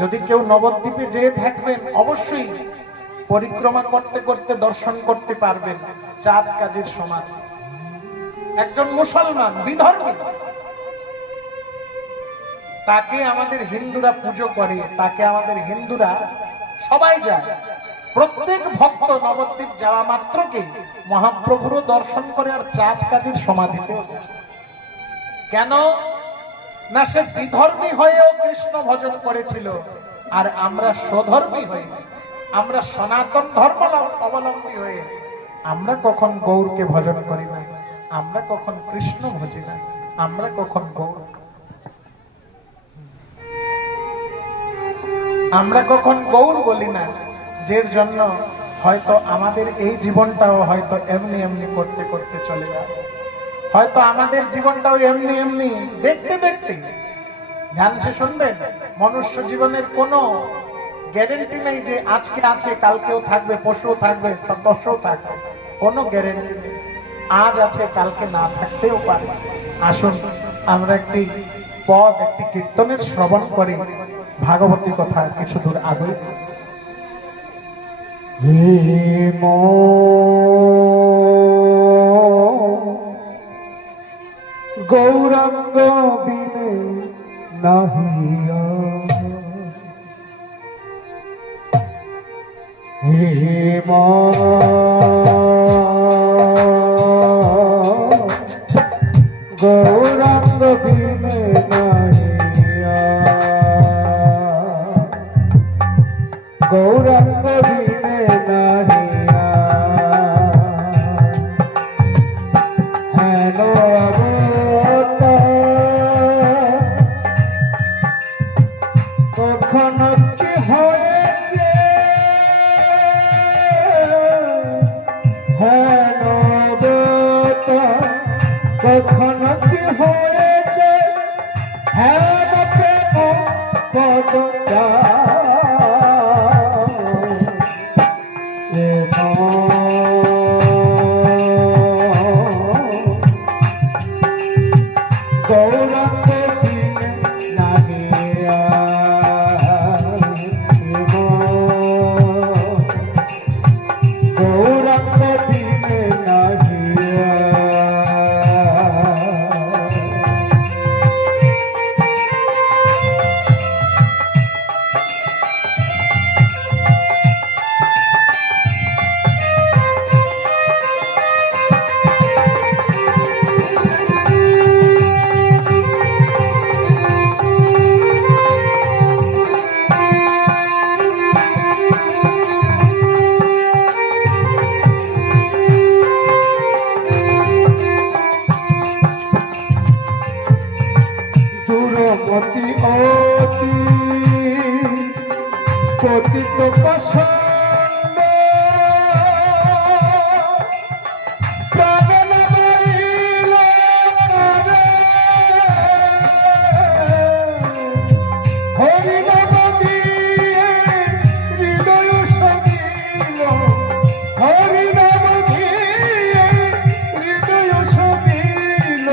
যদি কেউ নবদ্বীপে যেয়ে থাকবেন, অবশ্যই পরিক্রমা করতে করতে দর্শন করতে পারবেন চাঁদ কাজীর সমাধি। একজন মুসলমান বিধর্মী, তাকে আমাদের হিন্দুরা পুজো করে, তাকে আমাদের হিন্দুরা সবাই যায়। প্রত্যেক ভক্ত নবদ্বীপ যাওয়া মাত্রকে মহাপ্রভুরও দর্শন করে আর চাঁদ কাজীর সমাধিতেও যায়। কেন না, সে বিধর্মী হয়েও কৃষ্ণ ভজন করেছিল, আর আমরা স্বধর্মী হয়ে, আমরা সনাতন ধর্ম অবলম্বী হয়ে আমরা কখন গৌরকে ভজন করি না, আমরা কখন কৃষ্ণ ভজি না, আমরা কখন গৌর, আমরা কখন গৌর বলি না। যের জন্য হয়তো আমাদের এই জীবনটাও হয়তো এমনি এমনি করতে করতে চলে যাবে, হয়তো আমাদের জীবনটাও এমনি এমনি দেখতে দেখতে। ধ্যান সে শুনবেন, মনুষ্য জীবনের কোনো গ্যারেন্টি নেই যে আজকে আছে কালকেও থাকবে, পরশুও থাকবে, তরশও থাকবে, কোনো গ্যারেন্টি নেই। আজ আছে কালকে না থাকতেও পারে। আসুন আমরা একটি পদ, একটি কীর্তনের শ্রবণ করি, ভাগবতী কথা কিছু দূর আগে। গৌরাঙ্গ বিনে নাহিয়া, হে গৌরাঙ্গ বিনে নাহিয়া, গৌরাঙ্গ বিনে নাহিয়া, হেন কখন কি হয়েছে, হেন কখন কি হয়েছে, হেন প্রেম কতটা গৌরাঙ্গ বিনে নাহিয়া, গৌরাঙ্গ বিনে নাহিয়া। দুরমতি অতি পতিত পাষণ্ড, প্রাণ মারিল কারে, হরি নাম দিয়ে হৃদয় সজিল, হরি নাম দিয়ে হৃদয় সজিল,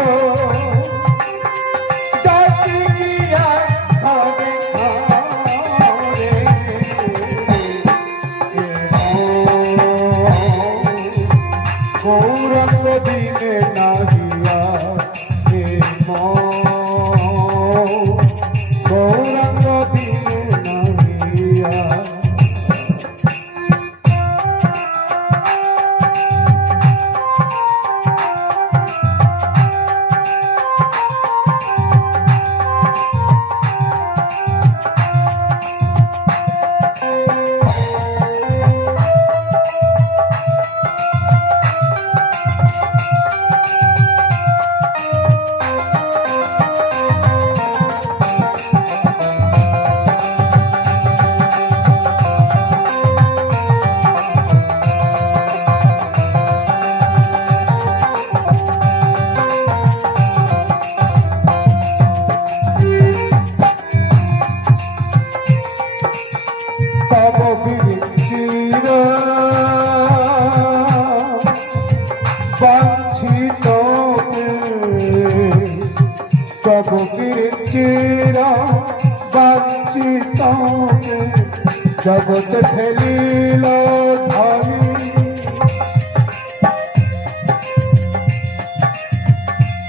মোকে জগতে ফেলিল ধরি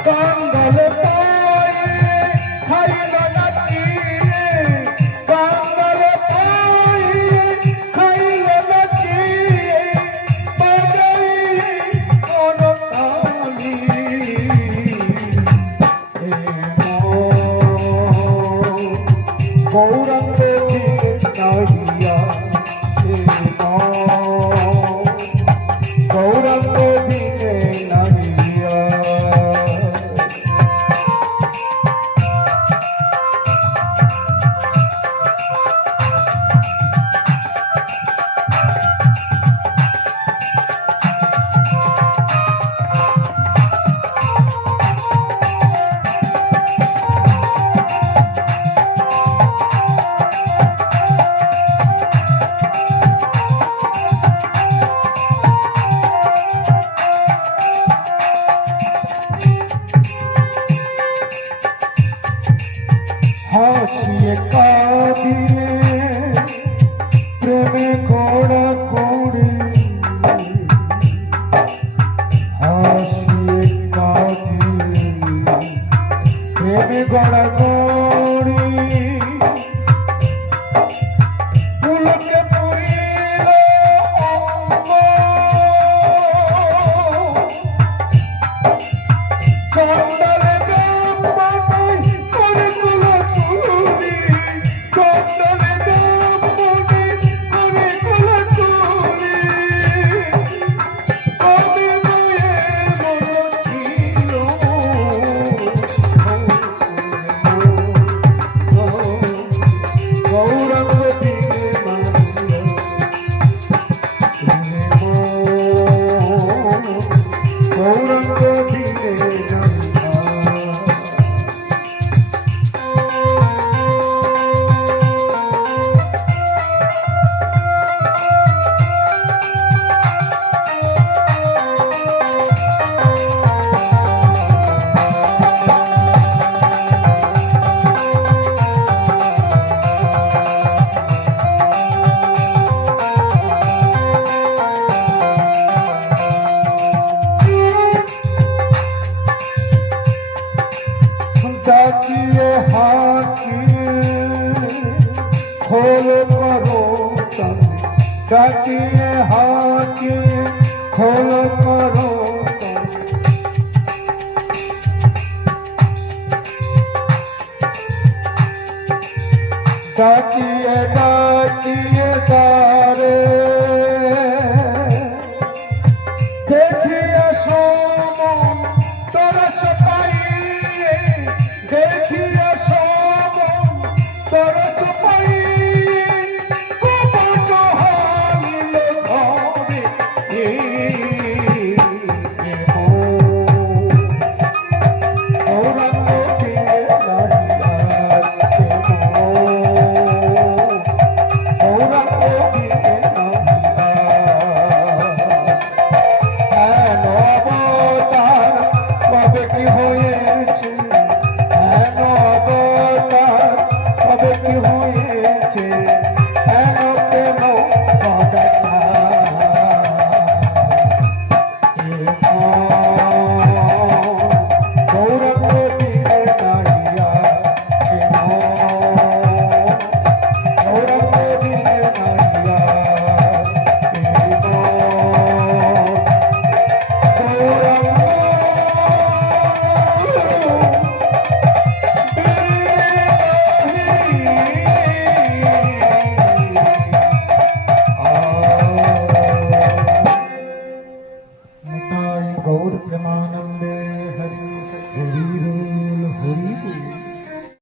কাঙ্গাল পায়ে খাইল না চিড়ে কাঙ্গাল পায়ে খাইল না চিড়ে বাজাই করতালি গৌরাঙ্গ নাইয়া গৌরাঙ্গ দিনে নাইয়া হাসিয়ে কাঁদিয়ে প্রেমে গোড়া কোড়ি হাসিয়ে কাঁদিয়ে প্রেমে গোড়া কোড়ি পুলকে পুরিল অঙ্গ চন্দলে ব্রহ্মণি করে কুল তুলি চন্দলে ব্রহ্মণি করে কুল তুলি কবি বয়ে বসিল গৌরাঙ্গ দিনে গৌরাঙ্গ দিনে ডাকিয়ে হাকিয়ে খোল করো তুমি ডাকিয়ে হাকিয়ে খোল করো তুমি ডাকিয়ে ডাকিয়ে তারে